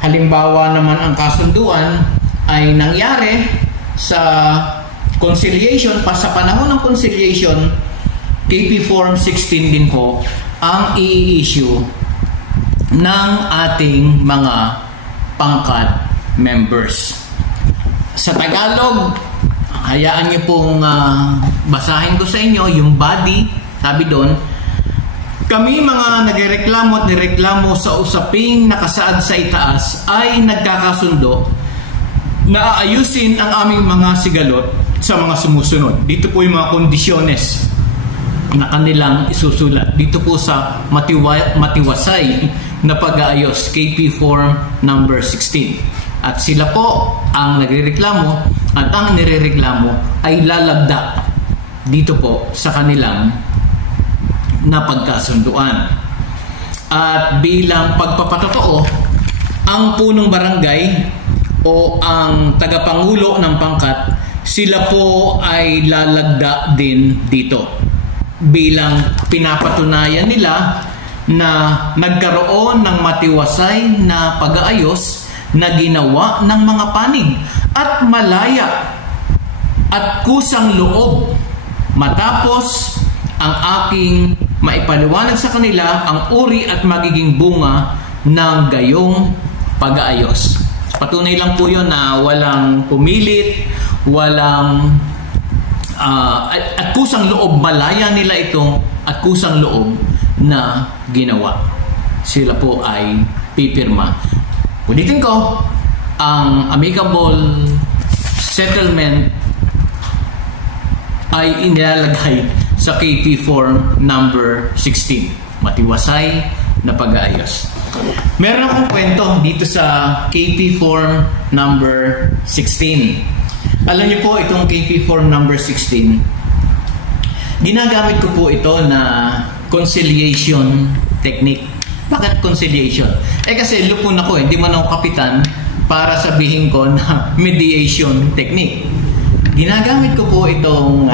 Halimbawa naman ang kasunduan ay nangyari sa conciliation, sa panahon ng conciliation, KP Form 16 din po ang i-issue ng ating mga pangkat members. Sa Tagalog, hayaan niyo pong basahin ko sa inyo yung body. Sabi doon, kami mga nagreklamo at nireklamo sa usaping nakasaad sa itaas ay nagkakasundo na aayusin ang aming mga sigalot sa mga sumusunod. Dito po yung mga kondisyones na kanilang isusulat. Dito po sa matiwasay na pag-aayos, KP Form number 16. At sila po ang nagrereklamo at ang nirereklamo ay lalagda dito po sa kanilang napagkasunduan. At bilang pagpapatotoo, ang punong barangay o ang tagapangulo ng pangkat, sila po ay lalagda din dito bilang pinapatunayan nila na nagkaroon ng matiwasay na pag-aayos na ginawa ng mga panig at malaya at kusang loob matapos ang aking maipaliwanag sa kanila ang uri at magiging bunga ng gayong pag-aayos. Patunay lang po yun na walang pumilit, walang at kusang loob, malaya nila itong at kusang loob na ginawa. Sila po ay pipirma. Ulitin ko, ang amicable settlement ay inilalagay sa KP Form number 16. Matiwasay na pag-aayos. Meron akong kwento dito sa KP Form number 16. Alam niyo po, itong KP Form number 16, ginagamit ko po ito na conciliation technique. Bakit conciliation? Kasi lupon ako, hindi man ako kapitan para sabihin ko na mediation technique. Ginagamit ko po itong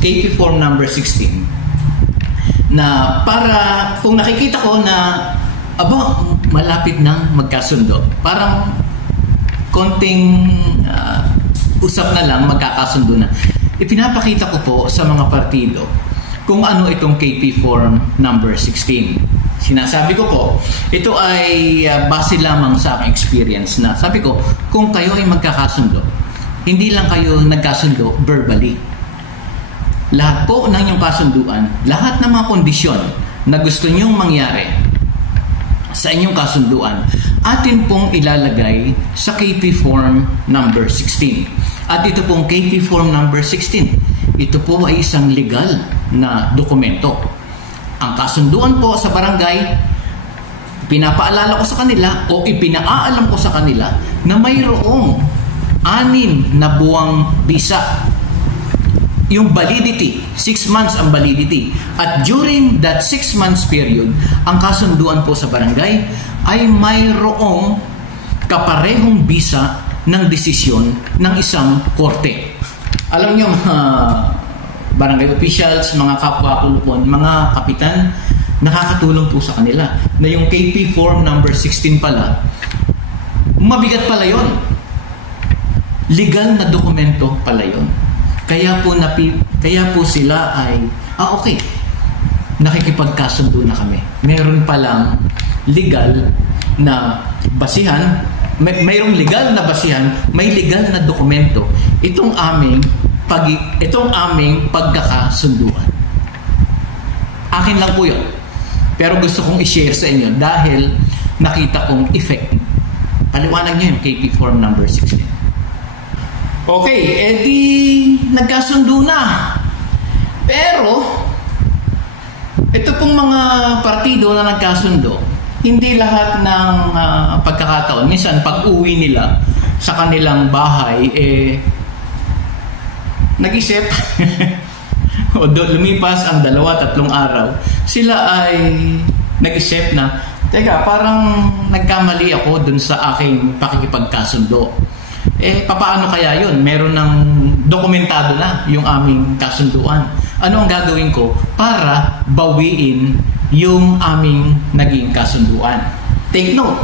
KP Form number 16 na para kung nakikita ko na malapit nang magkasundo, parang konting usap na lang, magkakasundo na. Ipinapakita ko po sa mga partido kung ano itong KP Form number 16. Sinasabi ko po, ito ay base lamang sa aking experience na sabi ko, kung kayo ay magkakasundo, hindi lang kayo nagkasundo verbally. Lahat po ng inyong kasunduan, lahat ng mga kondisyon na gusto nyong mangyari sa inyong kasunduan, atin pong ilalagay sa KP Form number 16. At ito pong KP Form number 16, ito po ay isang legal na dokumento. Ang kasunduan po sa barangay, pinapaalala ko sa kanila o ipinaalam ko sa kanila na mayroong 6 na buwang bisa. Yung validity, 6 months ang validity. At during that 6 months period, ang kasunduan po sa barangay ay mayroong kaparehong bisa ng desisyon ng isang korte. Alam niyo mga barangay officials, mga kapwa-kulupon, mga kapitan, nakakatulong po sa kanila na yung KP Form number 16 pala, mabigat pala yon. Legal na dokumento pala yon. Kaya po sila ay, okay, nakikipagkasundo na kami. Meron palang legal na basihan, mayroong legal na basihan, may legal na dokumento. Itong aming pagkakasunduan. Akin lang po yun. Pero gusto kong i-share sa inyo dahil nakita kong effective. Paliwanag nyo yung KP Form number 16. Okay, edi nagkasundo na. Pero, ito pong mga partido na nagkasundo, hindi lahat ng pagkakataon. Minsan, pag-uwi nila sa kanilang bahay, nag-isip o lumipas ang 2-3 araw, sila ay nag-isip na, teka, parang nagkamali ako dun sa aking pakikipagkasundo. Papaano kaya yun? Meron ng dokumentado na yung aming kasunduan. Ano ang gagawin ko para bawiin yung aming naging kasunduan? Take note,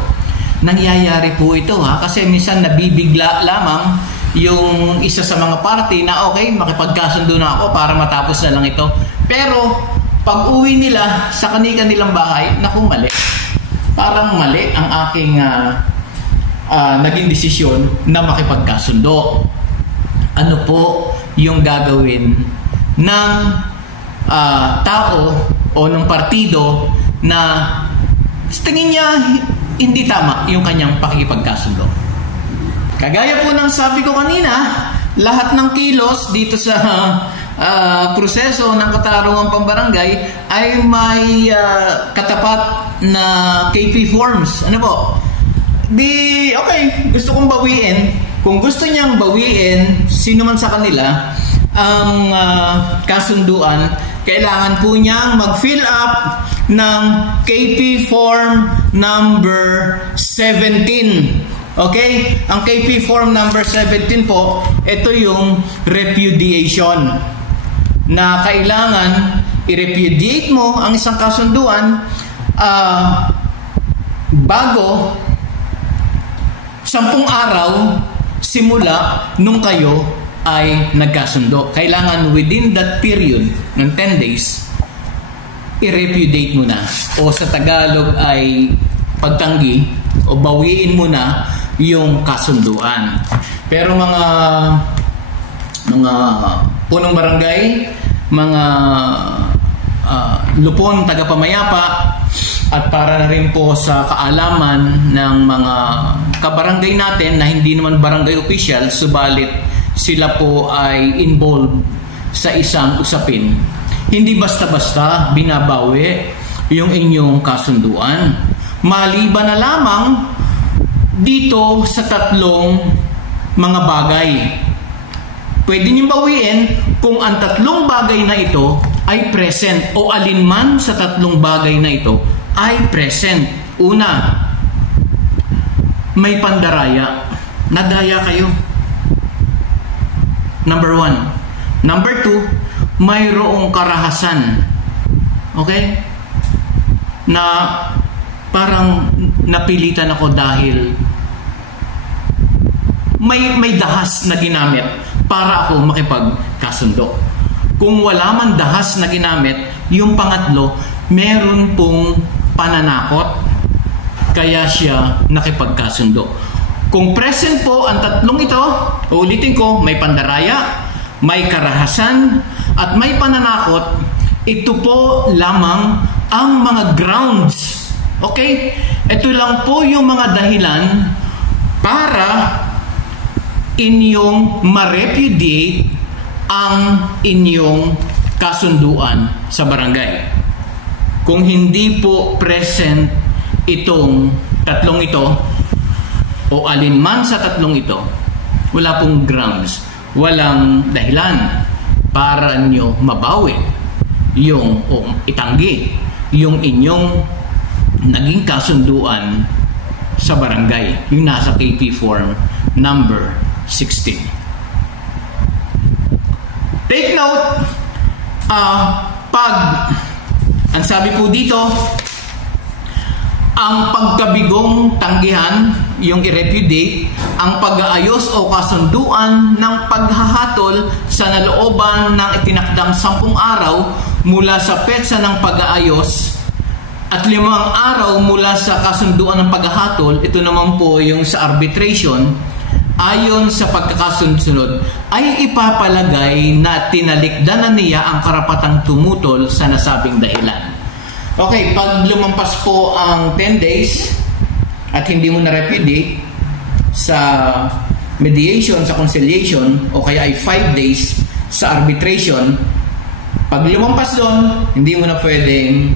nangyayari po ito kasi minsan nabibigla lamang yung isa sa mga party na okay, makipagkasundo na ako para matapos na lang ito. Pero pag uwi nila sa kanilang bahay, naku, mali. Parang mali ang aking naging desisyon na makipagkasundo. Ano po yung gagawin ng tao o ng partido na tingin niya hindi tama yung kanyang pakikipagkasundo? Kagaya po ng sabi ko kanina, lahat ng kilos dito sa proseso ng katarungang pambarangay ay may katapat na KP forms. Ano po? Okay, gusto kong bawiin. Kung gusto niyang bawiin, sino man sa kanila, ang kasunduan, kailangan po niyang mag-fill up ng KP form number 17. Okay? Ang KP form number 17 po, ito yung repudiation. Na kailangan i-repudiate mo ang isang kasunduan bago 10 araw simula nung kayo ay nagkasundo. Kailangan within that period ng 10 days, i-repudiate mo na. O sa Tagalog ay pagtanggi o bawiin mo na yung kasunduan. Pero mga punong barangay, mga lupon, tagapamayapa, at para na rin po sa kaalaman ng mga kabarangay natin na hindi naman barangay official, subalit sila po ay involved sa isang usapin. Hindi basta-basta binabawi yung inyong kasunduan. Maliban na lamang dito sa 3 mga bagay. Pwede niyong bawiin kung ang 3 bagay na ito ay present o alinman sa 3 bagay na ito ay present. Una, may pandaraya. Nadaya kayo. Number 1. Number 2, mayroong karahasan. Okay? Na parang napilitan ako dahil may dahas na ginamit para ako makipagkasundo. Kung wala man dahas na ginamit, yung pangatlo, meron pong pananakot, kaya siya nakipagkasundo. Kung present po ang 3 ito, ulitin ko, may pandaraya, may karahasan, at may pananakot, ito po lamang ang mga grounds. Okay? Ito lang po yung mga dahilan para inyong ma-repudiate ang inyong kasunduan sa barangay. Kung hindi po present itong 3 ito o alinman sa 3 ito, wala pong grounds, walang dahilan para nyo mabawi yung o itanggi yung inyong naging kasunduan sa barangay, yung nasa KP form number 16. Take note, pag ang sabi po dito, ang pagkabigong tanggihan, yung i-repudiate, ang pag-aayos o kasunduan ng paghahatol sa nalooban ng itinakdang 10 araw mula sa petsa ng pag-aayos at 5 araw mula sa kasunduan ng paghahatol. Ito naman po yung sa arbitration. Ayon sa pagkakasunod ay ipapalagay na tinalikdan na niya ang karapatang tumutol sa nasabing dahilan. Okay, pag lumampas po ang 10 days at hindi mo na-repudiate sa mediation, sa conciliation, o kaya ay 5 days sa arbitration, pag lumampas doon, hindi mo na pwedeng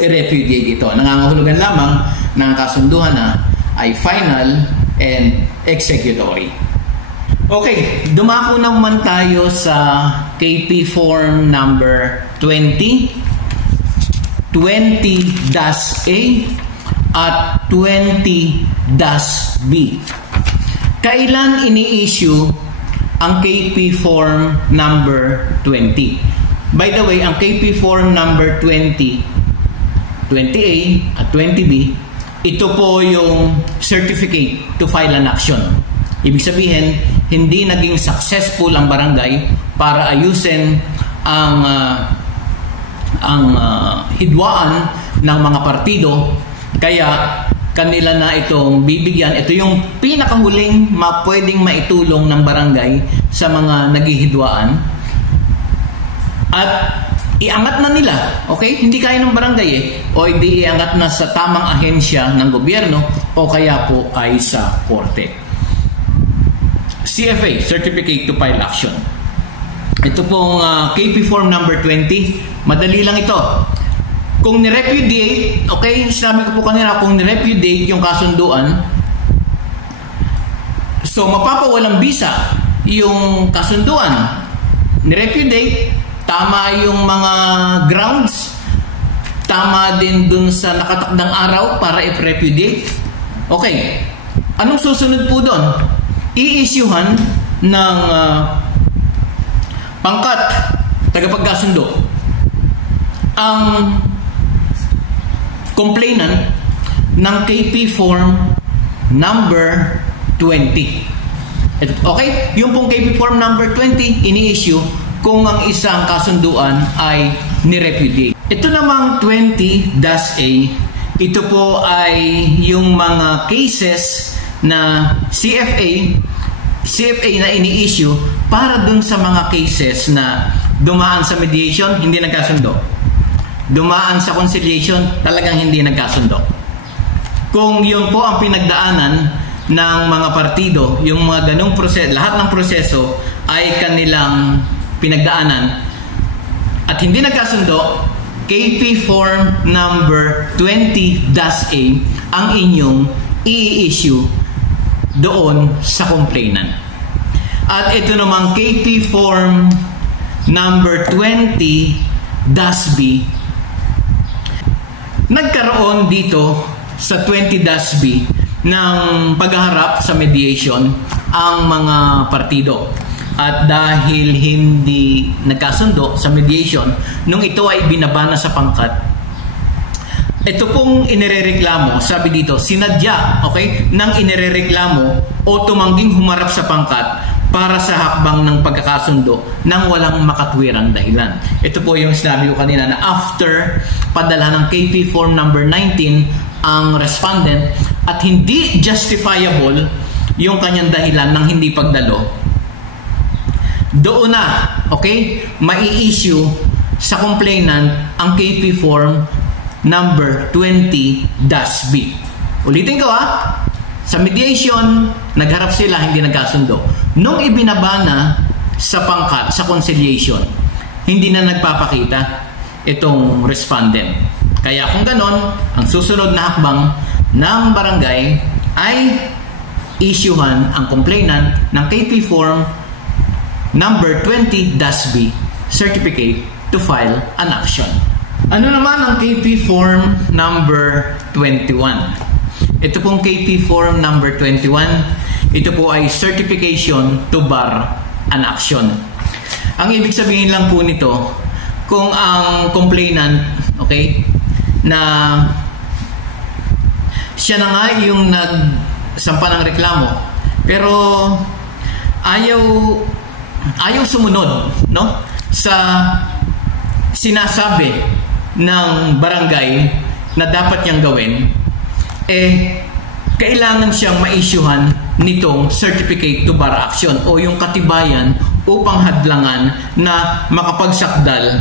i-repudiate ito. Nangangahulugan lamang ng kasunduan na ay final and executory. Okay, dumako naman tayo sa KP form number 20, 20-A at 20-B. Kailan ini-issue ang KP form number 20? By the way, ang KP form number 20, 20A at 20B ito po yung certificate to file an action. Ibig sabihin, hindi naging successful ang barangay para ayusin ang hidwaan ng mga partido, kaya kanila na itong bibigyan. Ito yung pinakahuling pwedeng maitulong ng barangay sa mga naghihidwaan at iangat na nila. Okay? Hindi kaya ng barangay o hindi iangat na sa tamang ahensya ng gobyerno o kaya po ay sa korte. CFA, Certificate to File Action. Ito pong KP Form number 20. Madali lang ito. Kung ni-repudiate, okay, sinabi ko po kanina, kung ni-repudiate yung kasunduan, so mapapawalang bisa yung kasunduan. Ni-repudiate, tama yung mga grounds, tama din dun sa nakatakdang araw para i-repudiate. Okay, anong susunod po doon? I-issuehan ng pangkat tagapagkasundo ang complainant ng KP Form number 20. Okay? Yung pong KP Form number 20, ini-issue kung ang isang kasunduan ay ni-repudiate. Ito namang 20-A, ito po ay yung mga cases na CFA na ini-issue para dun sa mga cases na dumaan sa mediation, hindi nagkasundo. Dumaan sa conciliation, talagang hindi nagkasundo. Kung yun po ang pinagdaanan ng mga partido, yung mga ganung proseso, lahat ng proseso ay kanilang pinagdaanan at hindi nagkasundo, KP Form number 20-A ang inyong i-issue doon sa complainant. At ito namang KP Form number 20-B, nagkaroon dito sa 20-B ng paghaharap sa mediation ang mga partido. At dahil hindi nagkasundo sa mediation, nung ito ay binabana sa pangkat, ito pong inirereklamo, sabi dito, sinadya, okay, nang inirereklamo o tumangging humarap sa pangkat para sa hakbang ng pagkakasundo nang walang makatwirang dahilan. Ito po yung sinabi ko kanina na after padala ng KP Form number 19 ang respondent at hindi justifiable yung kanyang dahilan ng hindi pagdalo, doon na, okay, mai-issue sa complainant ang KP Form number 20-B. Ulitin ko sa mediation, nagharap sila, hindi nagkasundo. Nung ibinabana sa pangkat, sa conciliation, hindi na nagpapakita itong respondent. Kaya kung ganon, ang susunod na hakbang ng barangay ay issuehan ang complainant ng KP Form number 20-B, Certificate to File an Action. Ano naman ang KP Form number 21? Ito pong KP Form number 21, ito po ay Certification to Bar an Action. Ang ibig sabihin lang po nito, kung ang complainant, okay, na siya na nga yung nagsampa ng reklamo, pero ayaw sumunod, no, sa sinasabi ng barangay na dapat niyang gawin, kailangan siyang ma-issuehan nitong Certificate to Bar Action o yung katibayan upang hadlangan na makapagsakdal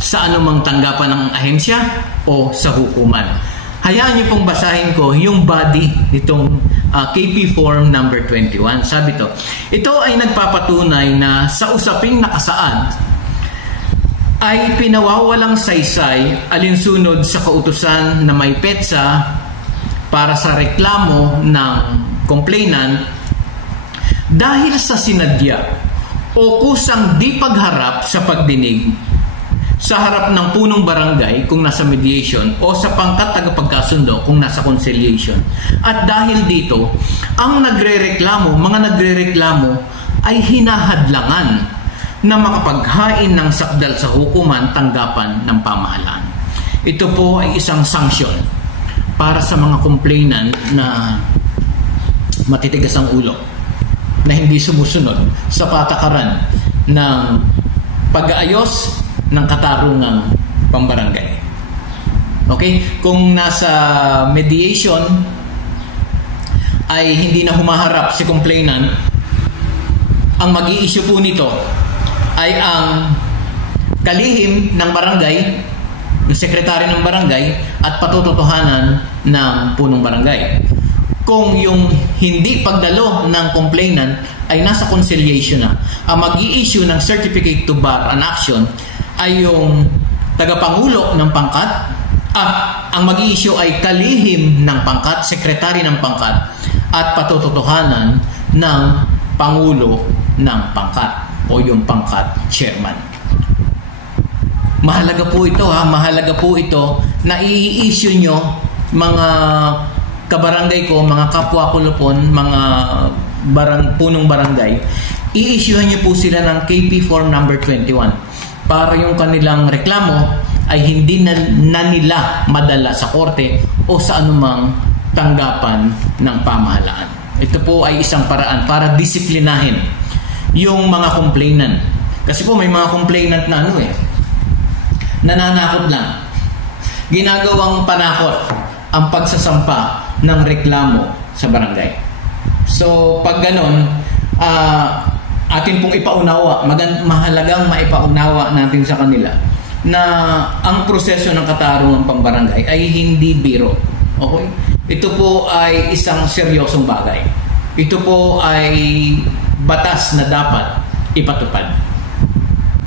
sa anumang tanggapan ng ahensya o sa hukuman. Hayaan niyo pong basahin ko yung body nitong KP Form number 21. Sabi ito ay nagpapatunay na sa usaping nakasaad ay pinawawalang saysay alinsunod sa kautusan na may petsa para sa reklamo ng complainant dahil sa sinadya o kusang di pagharap sa pagdinig sa harap ng punong barangay kung nasa mediation o sa pangkat tagapagkasundo kung nasa conciliation. At dahil dito, ang mga nagrereklamo ay hinahadlangan na makapaghain ng sakdal sa hukuman tanggapan ng pamahalaan. Ito po ay isang sanksyon para sa mga complainant na matitigas ang ulo, na hindi sumusunod sa patakaran ng pag-aayos ng katarungang pambarangay. Okay? Kung nasa mediation ay hindi na humaharap si complainant, ang mag-i-issue po nito ay ang kalihim ng barangay, ng sekretary ng barangay, at patututuhanan ng punong barangay. Kung yung hindi pagdalo ng complainant ay nasa conciliation na, ang mag-i-issue ng certificate to bar an action ay yung tagapangulo ng pangkat, ang mag-i-issue ay kalihim ng pangkat, sekretary ng pangkat, at patututuhanan ng pangulo ng pangkat o yung pangkat chairman. Mahalaga po ito mahalaga po ito na i-issue nyo, mga kabarangay ko, mga kapwa ko lupon, mga punong barangay, i-issuehan nyo po sila ng KP Form number 21 para yung kanilang reklamo ay hindi na nila madala sa korte o sa anumang tanggapan ng pamahalaan. Ito po ay isang paraan para disiplinahin yung mga complainant. Kasi po may mga complainant na nananakot lang. Ginagawang panakot ang pagsasampa ng reklamo sa barangay. So, pag ganon, atin pong ipaunawa, mahalagang maipaunawa natin sa kanila na ang proseso ng katarungang pambarangay ay hindi biro. Okay? Ito po ay isang seryosong bagay. Ito po ay batas na dapat ipatupad.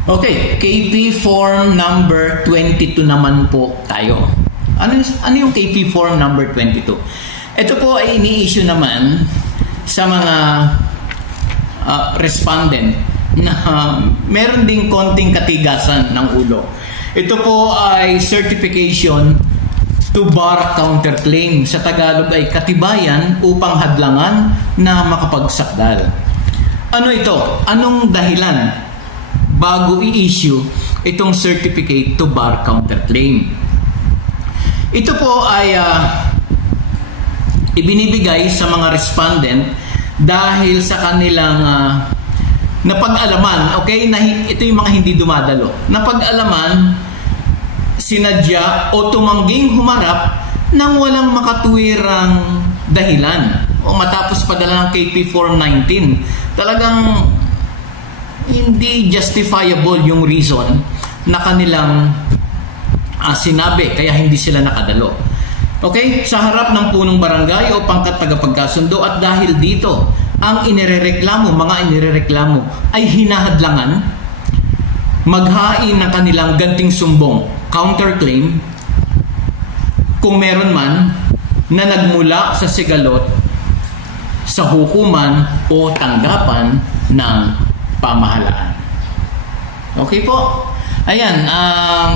Okay, KP Form number 22 naman po tayo. Ano yung KP Form number 22? Ito po ay ini-issue naman sa mga respondent na meron ding konting katigasan ng ulo. Ito po ay certification to bar counterclaim. Sa Tagalog ay katibayan upang hadlangan na makapagsakdal. Ano ito? Anong dahilan bago i-issue itong certificate to bar counterclaim? Ito po ay ibinibigay sa mga respondent dahil sa kanilang napag-alaman, okay? Ito yung mga hindi dumadalo. Napag-alaman, sinadya o tumangging humarap nang walang makatuwirang dahilan o matapos padala ng KP Form 19. Talagang hindi justifiable yung reason na kanilang sinabi, kaya hindi sila nakadalo. Okay? Sa harap ng punong barangay o pangkat tagapagkasundo, at dahil dito ang mga inirereklamo ay hinahadlangan, maghain ng kanilang ganting sumbong, counterclaim, kung meron man, na nagmula sa sigalot sa hukuman o tanggapan ng pamahalaan. Okay po? Ayan,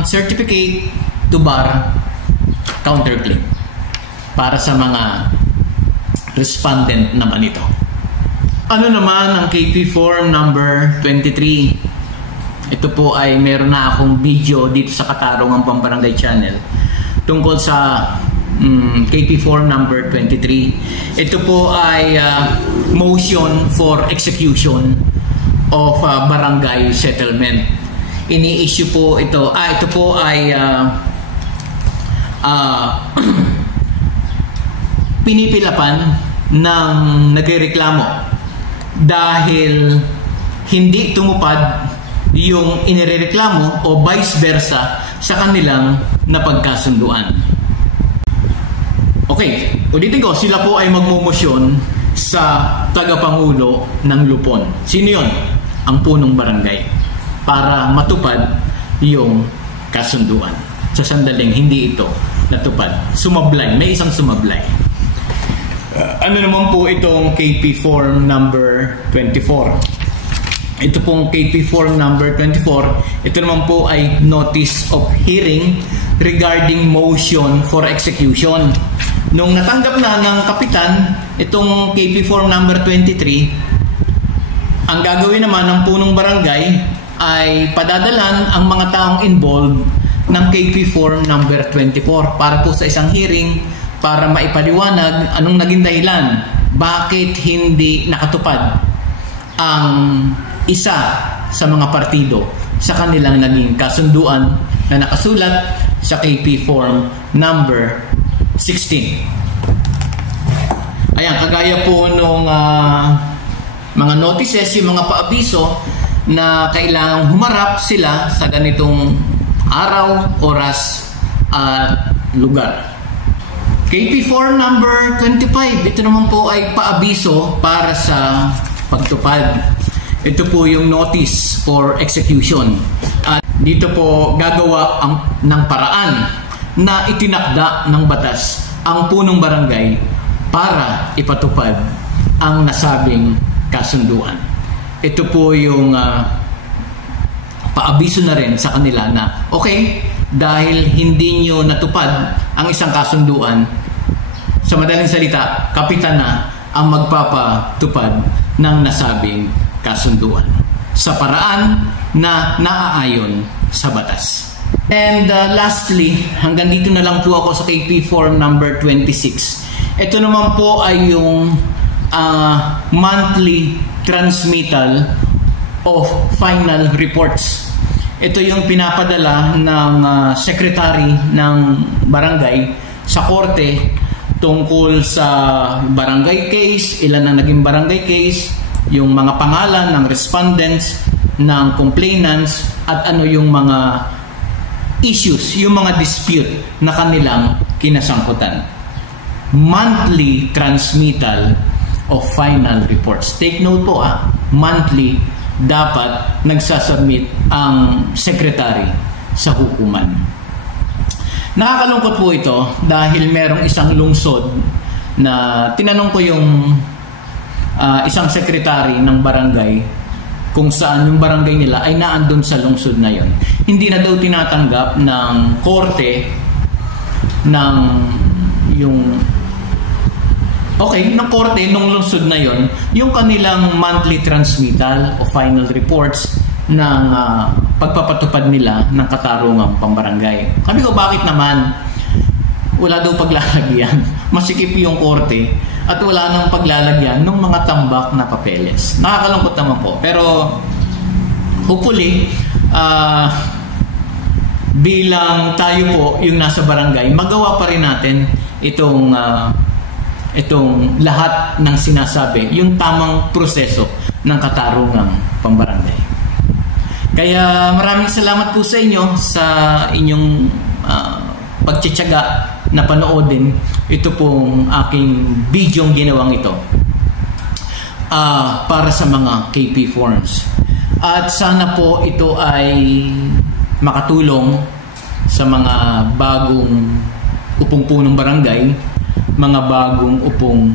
certificate to bar counterclaim para sa mga respondent naman ito. Ano naman ang KP Form number 23? Ito po ay meron na akong video dito sa Katarungang Pambarangay Channel tungkol sa KP Form number 23. Ito po ay motion for execution of barangay settlement. Ini-issue po ito. Ito po ay pinipilapan ng nagrereklamo dahil hindi tumupad yung inirereklamo o vice versa sa kanilang napagkasunduan. Okay, ulitin ko, sila po ay magmumosyon sa tagapangulo ng Lupon. Sino yun? Ang punong barangay. Para matupad yung kasunduan. Sa sandaling hindi ito natupad. Sumablay. May isang sumablay. Ano naman po itong KP Form number 24? Ito pong KP Form number 24, ito naman po ay Notice of Hearing regarding motion for execution. Nung natanggap na ng kapitan itong KP Form number 23, ang gagawin naman ng punong barangay ay padadalan ang mga taong involved ng KP Form number 24 para po sa isang hearing para maipaliwanag anong naging dahilan bakit hindi nakatupad ang isa sa mga partido sa kanilang naging kasunduan na nakasulat sa KP Form number 16. Ayan, kagaya po nung mga notices, yung mga paabiso na kailangang humarap sila sa ganitong araw, oras at lugar. KP Form number 25, ito naman po ay paabiso para sa pagtupad. Ito po yung notice for execution. At dito po gagawa ng paraan na itinakda ng batas ang punong barangay para ipatupad ang nasabing kasunduan. Ito po yung paabiso na rin sa kanila na okay, dahil hindi nyo natupad ang isang kasunduan, sa madaling salita, kapitan na ang magpapatupad ng nasabing kasunduan sa paraan na naaayon sa batas. And lastly, hanggang dito na lang po ako sa KP Form number 26. Ito naman po ay yung monthly transmittal of final reports. Ito yung pinapadala ng secretary ng barangay sa korte tungkol sa barangay case, ilan ang naging barangay case, yung mga pangalan ng respondents, ng complainants, at ano yung mga issues, yung mga dispute na kanilang kinasangkutan. Monthly transmittal of final reports. Take note po, monthly dapat nagsasubmit ang secretary sa hukuman. Nakakalungkot po ito dahil merong isang lungsod na tinanong ko yung isang secretary ng barangay kung saan yung barangay nila ay naandun sa lungsod na yon. Hindi na daw tinatanggap ng korte ng ng korte nung lungsod na yon yung kanilang monthly transmittal o final reports ng pagpapatupad nila ng katarungang pambarangay. Sabi ko, bakit naman? Wala daw paglalagyan. Masikip yung korte at wala nang paglalagyan ng mga tambak na papeles. Nakakalungkot naman po. Pero hopefully, bilang tayo po yung nasa barangay, magawa pa rin natin itong lahat ng sinasabi, yung tamang proseso ng katarungang pambarangay. Kaya maraming salamat po sa inyo sa inyong pagtsitsaga na panoodin ito pong aking bidyong ginawang ito para sa mga KP Forms. At sana po ito ay makatulong sa mga bagong upong-punong barangay, mga bagong upong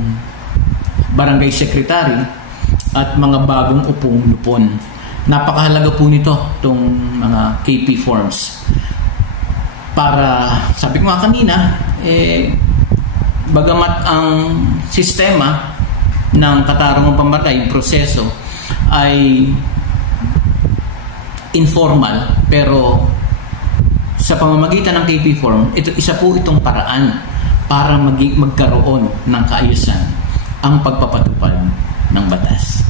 barangay secretary, at mga bagong upong lupon. Napakahalaga po nito itong mga KP Forms para, sabi ko nga kanina, bagamat ang sistema ng katarungang pambarangay, yung proseso ay informal, pero sa pamamagitan ng KP Form, isa po itong paraan para magkaroon ng kaayusan ang pagpapatupad ng batas.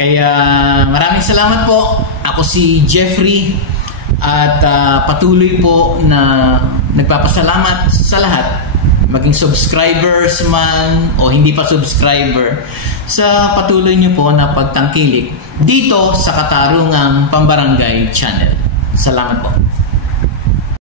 Kaya maraming salamat po. Ako si Jeffrey at patuloy po na nagpapasalamat sa lahat, maging subscribers man o hindi pa subscriber, sa patuloy niyo po na pagtangkilik dito sa Katarungang Pambarangay Channel. Salamat po.